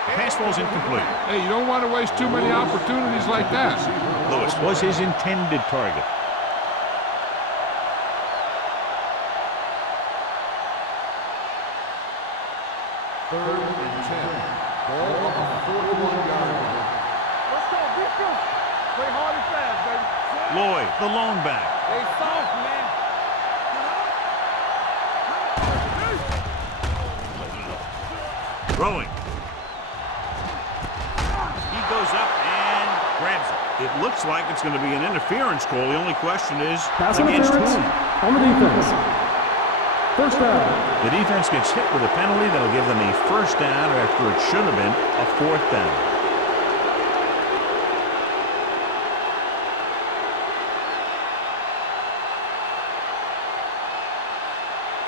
Pass ball's incomplete. Hey, you don't want to waste too many opportunities like that. Lewis was his intended target. Third and 10. Ball on the 41-yard line. Let's go. Defense. Play hard and fast, baby. Lloyd, the lone back. They soft, man. Throwing. He goes up and grabs it. It looks like it's going to be an interference call. The only question is Pass against interference whom? on the defense. First down. The defense gets hit with a penalty that'll give them a first down after it should have been a fourth down.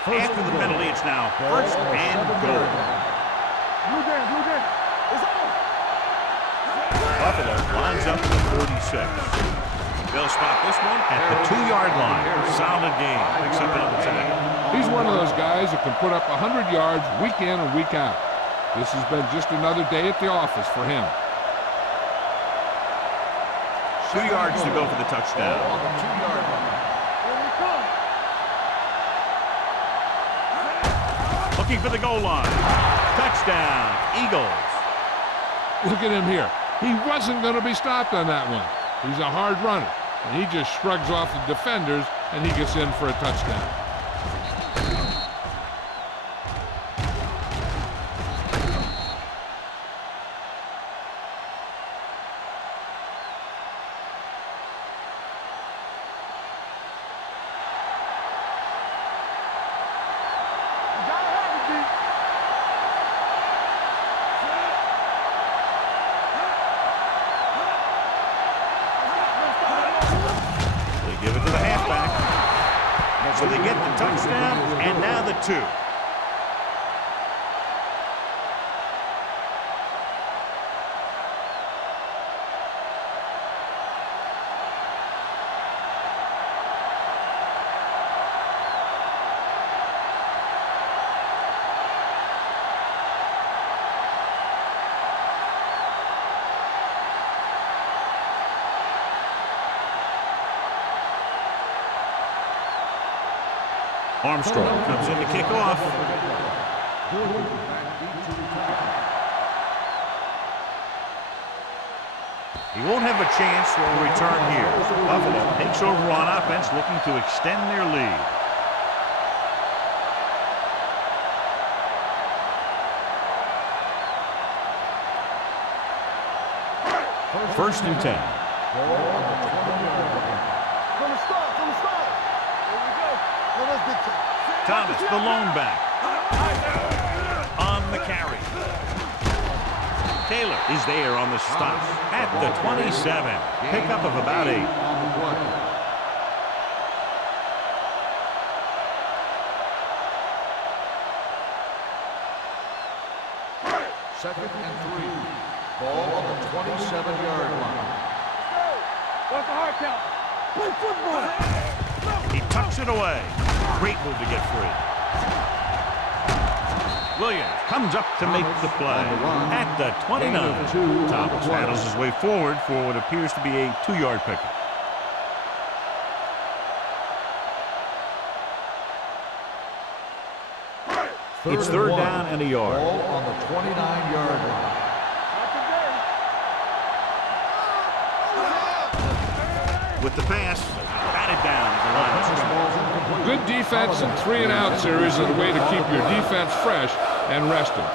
After the penalty, it's now first and goal. Blue game, blue game. It's on. Buffalo lines up to 46. They'll spot this one at the 2-yard line. Solid game. Picks up another tackle. He's one of those guys that can put up 100 yards week in and week out. This has been just another day at the office for him. 2 yards to go for the touchdown. On the 2-yard line. Here we come. Looking for the goal line. Touchdown, Eagles. Look at him here. He wasn't going to be stopped on that one. He's a hard runner, and he just shrugs off the defenders, and he gets in for a touchdown. You gotta have it, D. They give it to the halfback. So they get the touchdown, and now the 2. Armstrong comes in to kick off. He won't have a chance for a return here. Buffalo takes over on offense, looking to extend their lead. First and 10. From the start, from the start. Here we go. No, that's big time. Thomas, the lone back, on the carry. Taylor is there on the stop at the 27. Pickup of about 8. On the play. Second and 3. Ball on the 27-yard line. What's the hard count? Play football. He tucks it away. Great move to get free. Williams comes up to make the play at the 29. Thomas battles his way forward for what appears to be a 2-yard pickup. It's third down and a yard. Ball on the 29-yard line. With the pass, batted down at the line. Good defense and 3-and-out series are the way to keep your defense fresh and rested.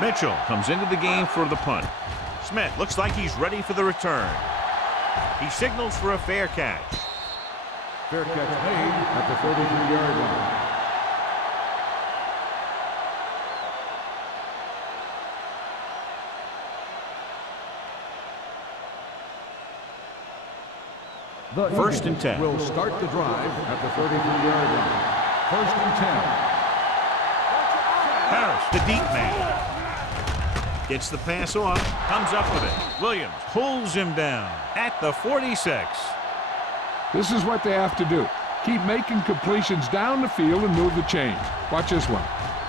Mitchell comes into the game for the punt. Smith looks like he's ready for the return. He signals for a fair catch. Fair catch made at the 33-yard line. The First and 10. Will start the drive at the 33-yard line. First and 10. Harris, the deep man. Gets the pass off, comes up with it. Williams pulls him down at the 46. This is what they have to do. Keep making completions down the field and move the chains. Watch this one.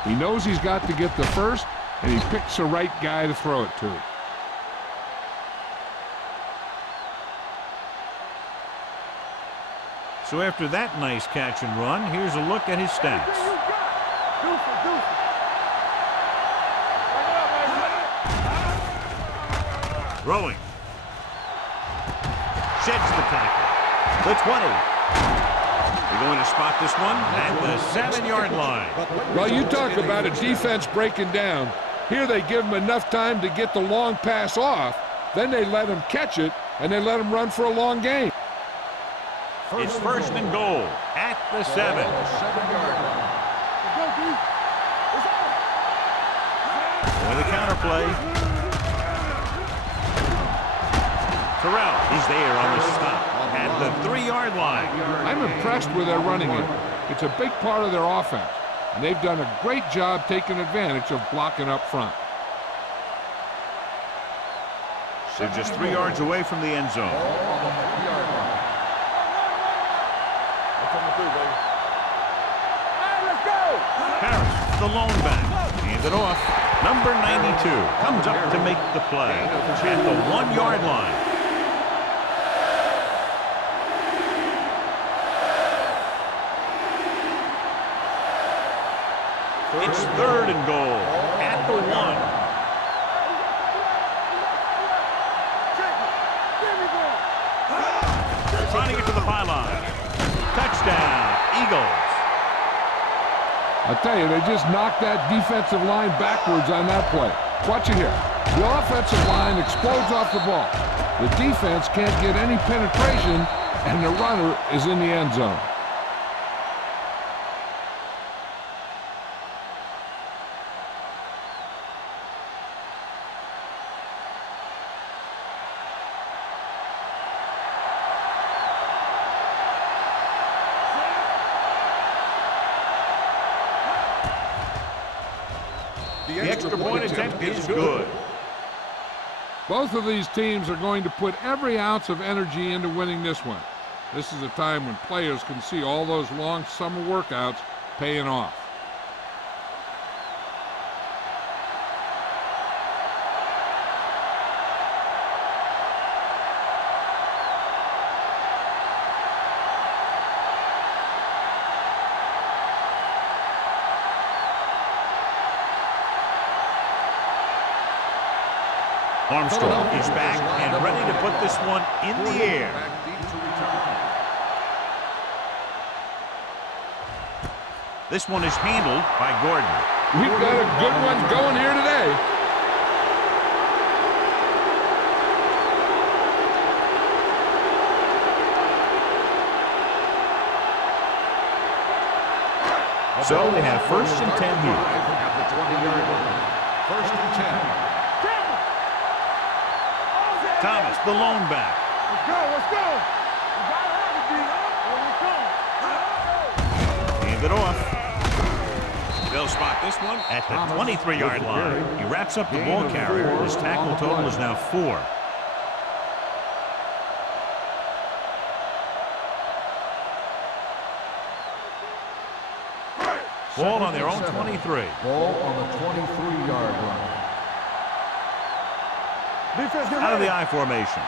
He knows he's got to get the first, and he picks the right guy to throw it to. So after that nice catch and run, here's a look at his stats. Throwing. Sheds the tackle. The 20. They're going to spot this one at the 7-yard line. Well, you talk about a defense breaking down. Here they give him enough time to get the long pass off. Then they let him catch it, and they let him run for a long game. It's first and goal at the 7. With a counterplay. Terrell is there on the stop at the 3-yard line. I'm impressed with their running game. It's a big part of their offense, and they've done a great job taking advantage of blocking up front. They're just 3 yards away from the end zone. Harris, the lone back, hand it off. Number 92 comes up to make the play at the 1-yard line. It's third and goal at the 1. Trying to get to the pylon. Touchdown, Eagles. I tell you, they just knocked that defensive line backwards on that play. Watch it here. The offensive line explodes off the ball. The defense can't get any penetration, and the runner is in the end zone. The extra point attempt is good. Both of these teams are going to put every ounce of energy into winning this one. This is a time when players can see all those long summer workouts paying off. Armstrong is back and ready to put this one in the air. This one is handled by Gordon. We've got a good one going here today. So they have first and 10 here. At the 20-yard line. First and 10. Thomas, the lone back. Let's go, let's go. Hand it off. They'll spot this one at the 23-yard line. He wraps up the ball carrier. His tackle total is now 4. Ball on their own 23. Ball on the 23-yard line. Defense, get Out of ready. the I formation.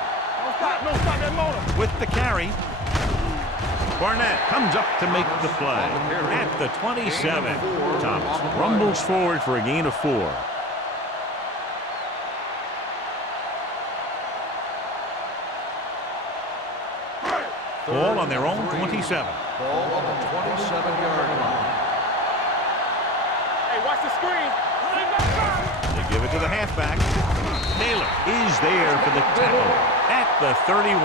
No stop that motor. With the carry. Barnett comes up to make the play at the 27. Thomas rumbles forward for a gain of 4. Ball on their own 27. Ball on the 27-yard line. Hey, watch the screen. They it to the halfback. Taylor is there for the tackle at the 31.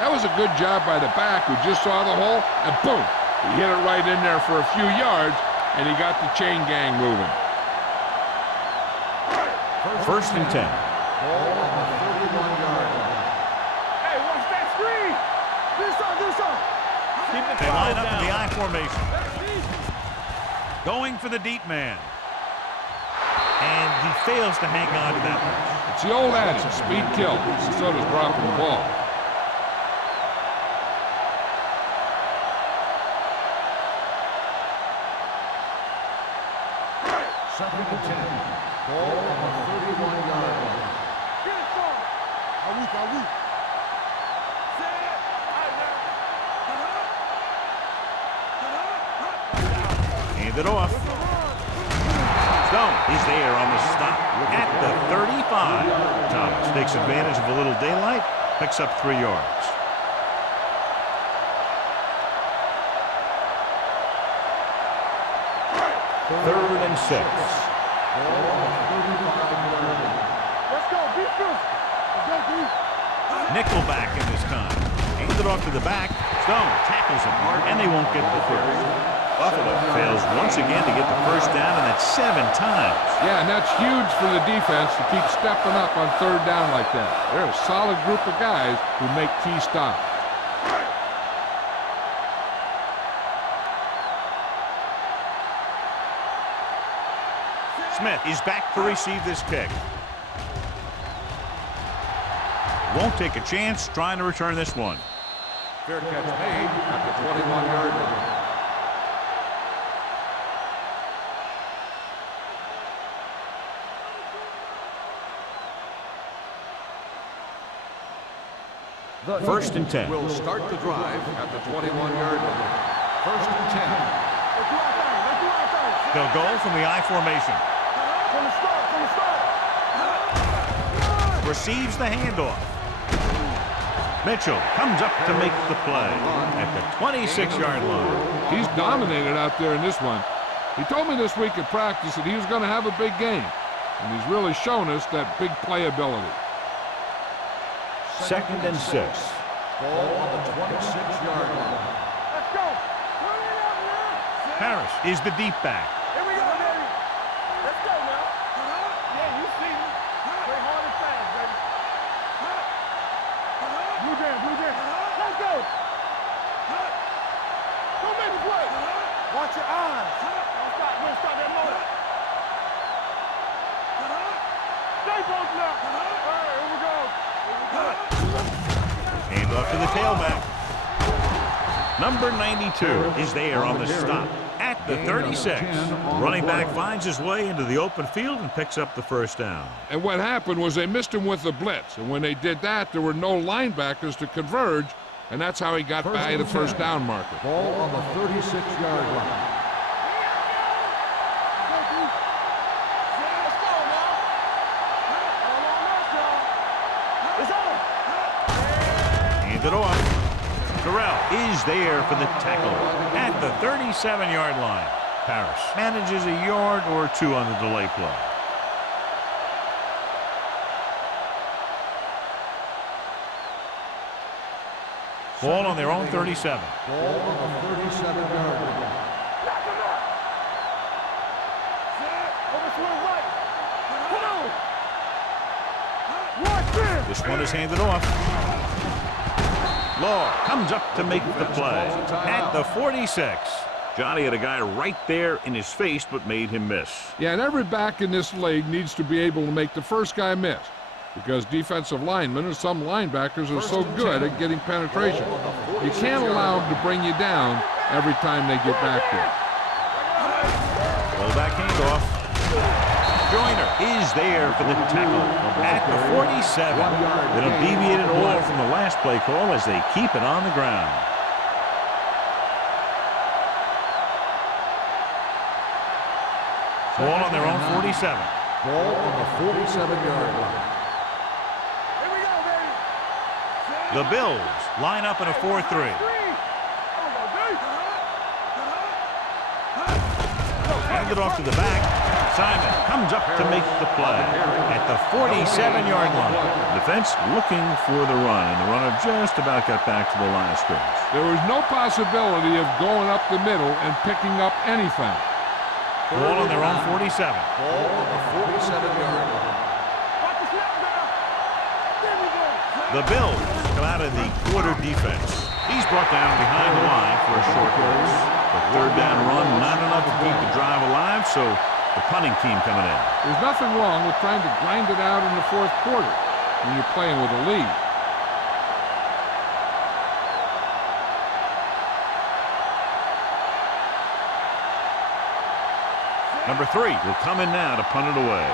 That was a good job by the back who just saw the hole, and boom, he hit it right in there for a few yards, and he got the chain gang moving. First and 10. Ball on the 31-yard line. Hey, watch that screen. Do something. Keep the They line up down. in the I formation. Going for the deep man. And he fails to hang on to that one. It's the old adage, speed kills, so does dropping the ball. Second and 10. Ball on the 31-yard line. Get it, son. Are we? Hand it off. Stone is there on the stop at the 35. Thomas takes advantage of a little daylight, picks up 3 yards. Third and 6. Let's go. Be physical. Let's go, D. Nickelback in this time. Hands it off to the back. Stone tackles him hard, and they won't get the first. Buffalo fails once again to get the first down, and that's 7 times. Yeah, and that's huge for the defense to keep stepping up on third down like that. They're a solid group of guys who make key stops. Smith is back to receive this kick. Won't take a chance trying to return this one. Fair catch made at the 21-yard line. First and 10. Will start the drive at the 21-yard line. First and 10. Let's do our thing. They'll go from the I formation. From the start. Receives the handoff. Mitchell comes up to make the play at the 26-yard line. He's dominated out there in this one. He told me this week at practice that he was going to have a big game, and he's really shown us that big playability. Second and 6. Ball on the 26-yard line. Let's go. Turn it up, man. Harris is the deep back. Here we go, baby. Let's go, man. Yeah, you see me. Play hard and fast, baby. Blue jam. Let's go. Go make the play. Watch your eyes. Don't stop that motor. Stay close now. All right, here we go. Hand off to the tailback. Number 92 is there on the stop at the 36. Running back finds his way into the open field and picks up the first down. And what happened was they missed him with the blitz, and when they did that, there were no linebackers to converge, and that's how he got by the first down marker. Ball on the 36-yard line. Let's go, now. All on us, y'all. It's on. Hand it off. Terrell is there for the tackle at the 37-yard line. Parrish manages a yard or 2 on the delay play. Ball on their own 37. Ball on the 37-yard line. Knock him out. Over to the right. Come on. Watch this. This one is handed off. Law comes up to make the play at the 46. Johnny had a guy right there in his face, but made him miss. Yeah, and every back in this league needs to be able to make the first guy miss, because defensive linemen and some linebackers are so good at getting penetration. You can't allow them to bring you down every time they get back there. Roll back handoff. Joyner is there for the tackle at the 47. They don't deviate at all from the last play call as they keep it on the ground. Ball on their own 47. Ball on the 47-yard line. Here we go, baby. The Bills line up in a 4-3. Hand it off to the back. assignment. Comes up to make the play at the 47-yard line. Defense looking for the run, and the runner just about got back to the line of scrimmage. There was no possibility of going up the middle and picking up anything. Ball on their own 47. Ball on the 47-yard line. Watch the snap now. There we go. The Bills come out of the quarter defense. He's brought down behind the line for a short loss. The third down run, not enough to keep the drive alive, so the punting team coming in. There's nothing wrong with trying to grind it out in the fourth quarter when you're playing with a lead. Number 3 will come in now to punt it away.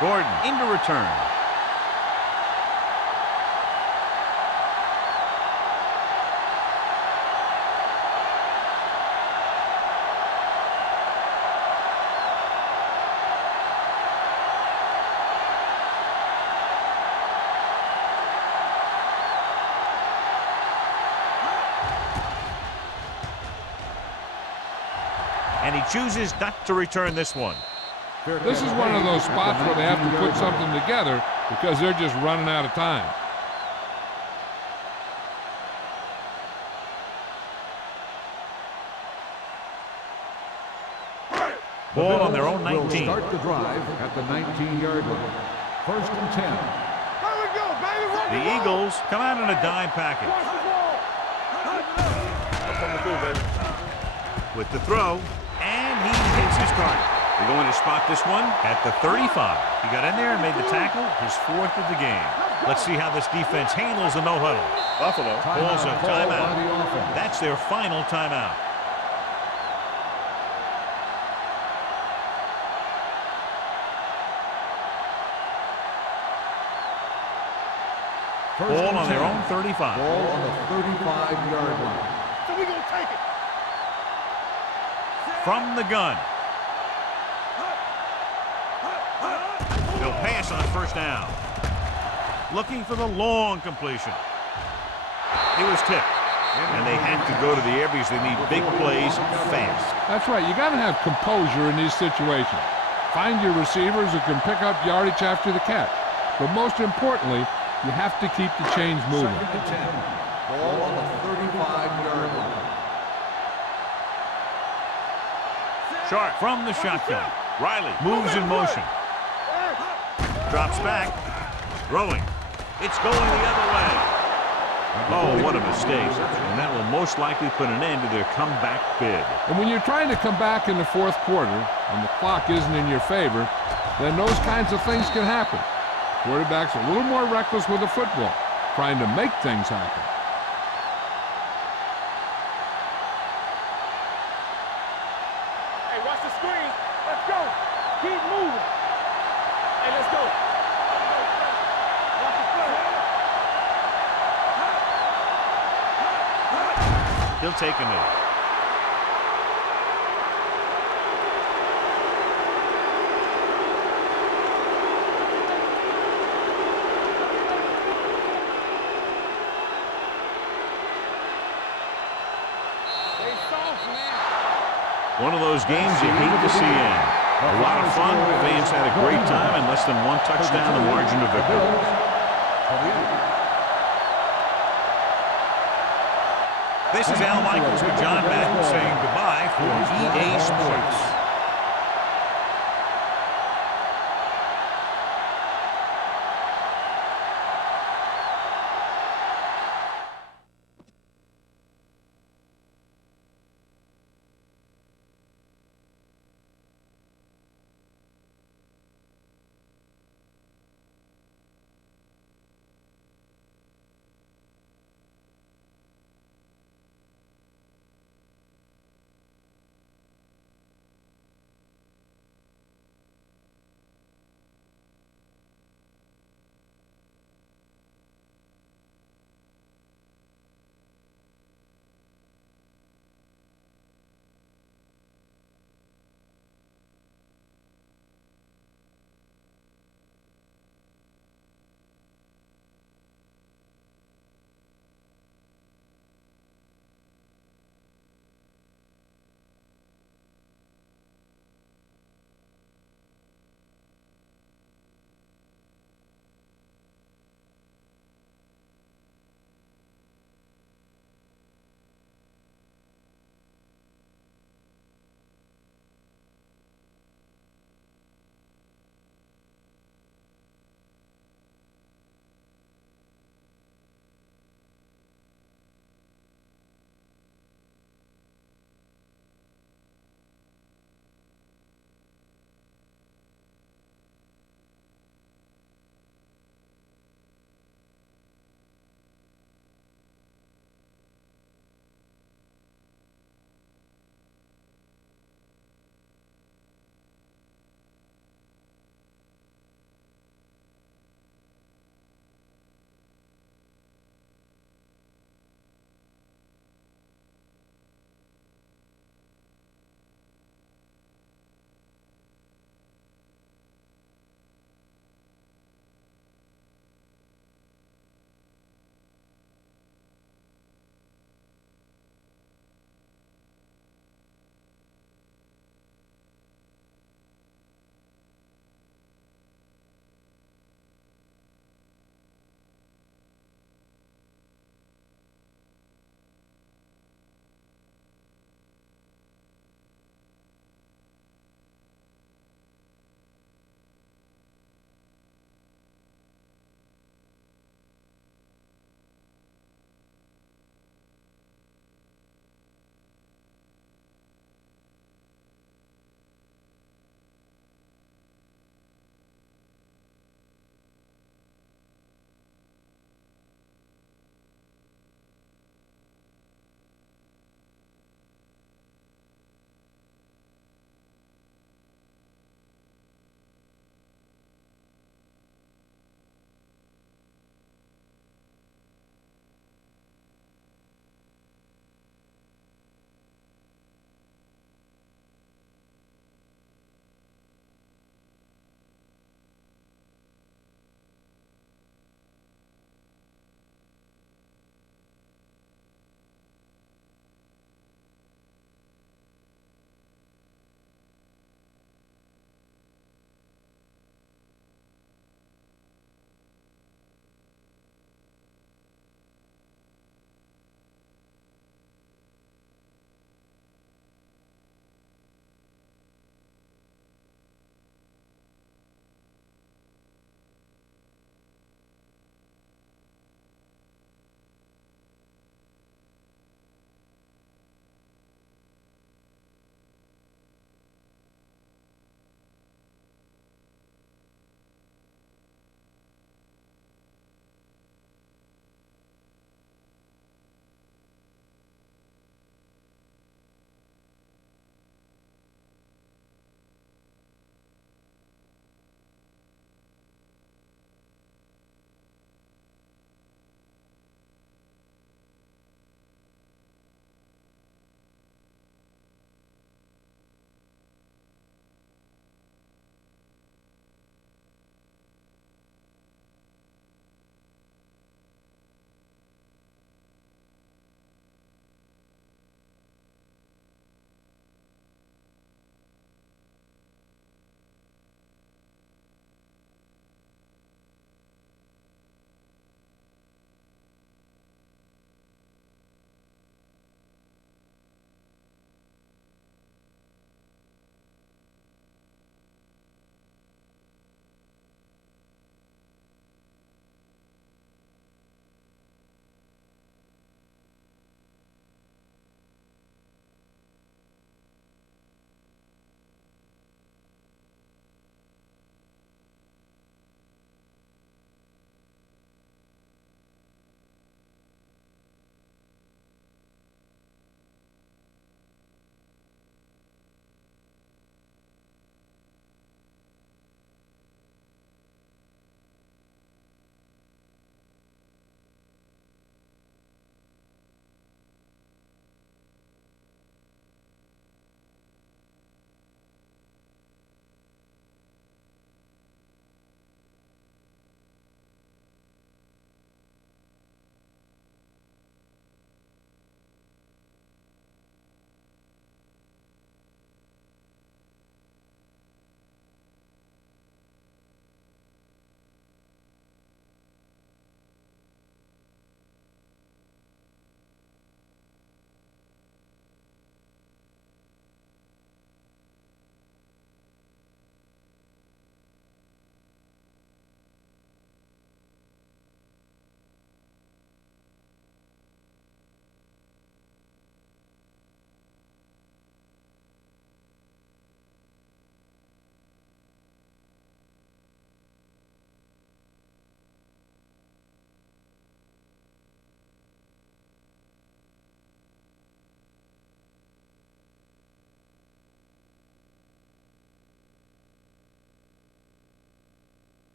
Gordon into return. And he chooses not to return this one. This is one of those spots where they have to put something together because they're just running out of time. Ball on their own 19. Will start the drive at the 19-yard line. First and 10. There we go, baby. Run The ball. Eagles come out in a dime package. Watch the ball. That's what we do, baby. With the throw, and he hits his target. They're going to spot this one at the 35. He got in there and made the tackle, his 4th of the game. Let's see how this defense handles the no-huddle. Buffalo. Calls a Called by timeout. the offense. That's their final timeout. First Ball and on their 10. own 35. Ball on the 35-yard line. So we gonna take it. From the gun. They'll pass on first down. Looking for the long completion. It was tipped. And they have to go to the air because they need big plays fast. That's right. You got to have composure in these situations. Find your receivers who can pick up yardage after the catch. But most importantly, you have to keep the chains moving. Second and 10. Ball on the 35-yard line. Sharp from the shotgun. Riley moves in motion. Drops back. Throwing. It's going the other way. Oh, what a mistake. And that will most likely put an end to their comeback bid. And when you're trying to come back in the fourth quarter and the clock isn't in your favor, then those kinds of things can happen. Quarterback's a little more reckless with the football, trying to make things happen. Hey, watch the screen. Let's go. Keep moving. Hey, let's go. Watch the play. He'll take a minute. They soft, man. One of those games you hate to see end. A lot of fun. Fans had a great time, and less than one touchdown, the margin of victory. This is Al Michaels with John Madden saying goodbye.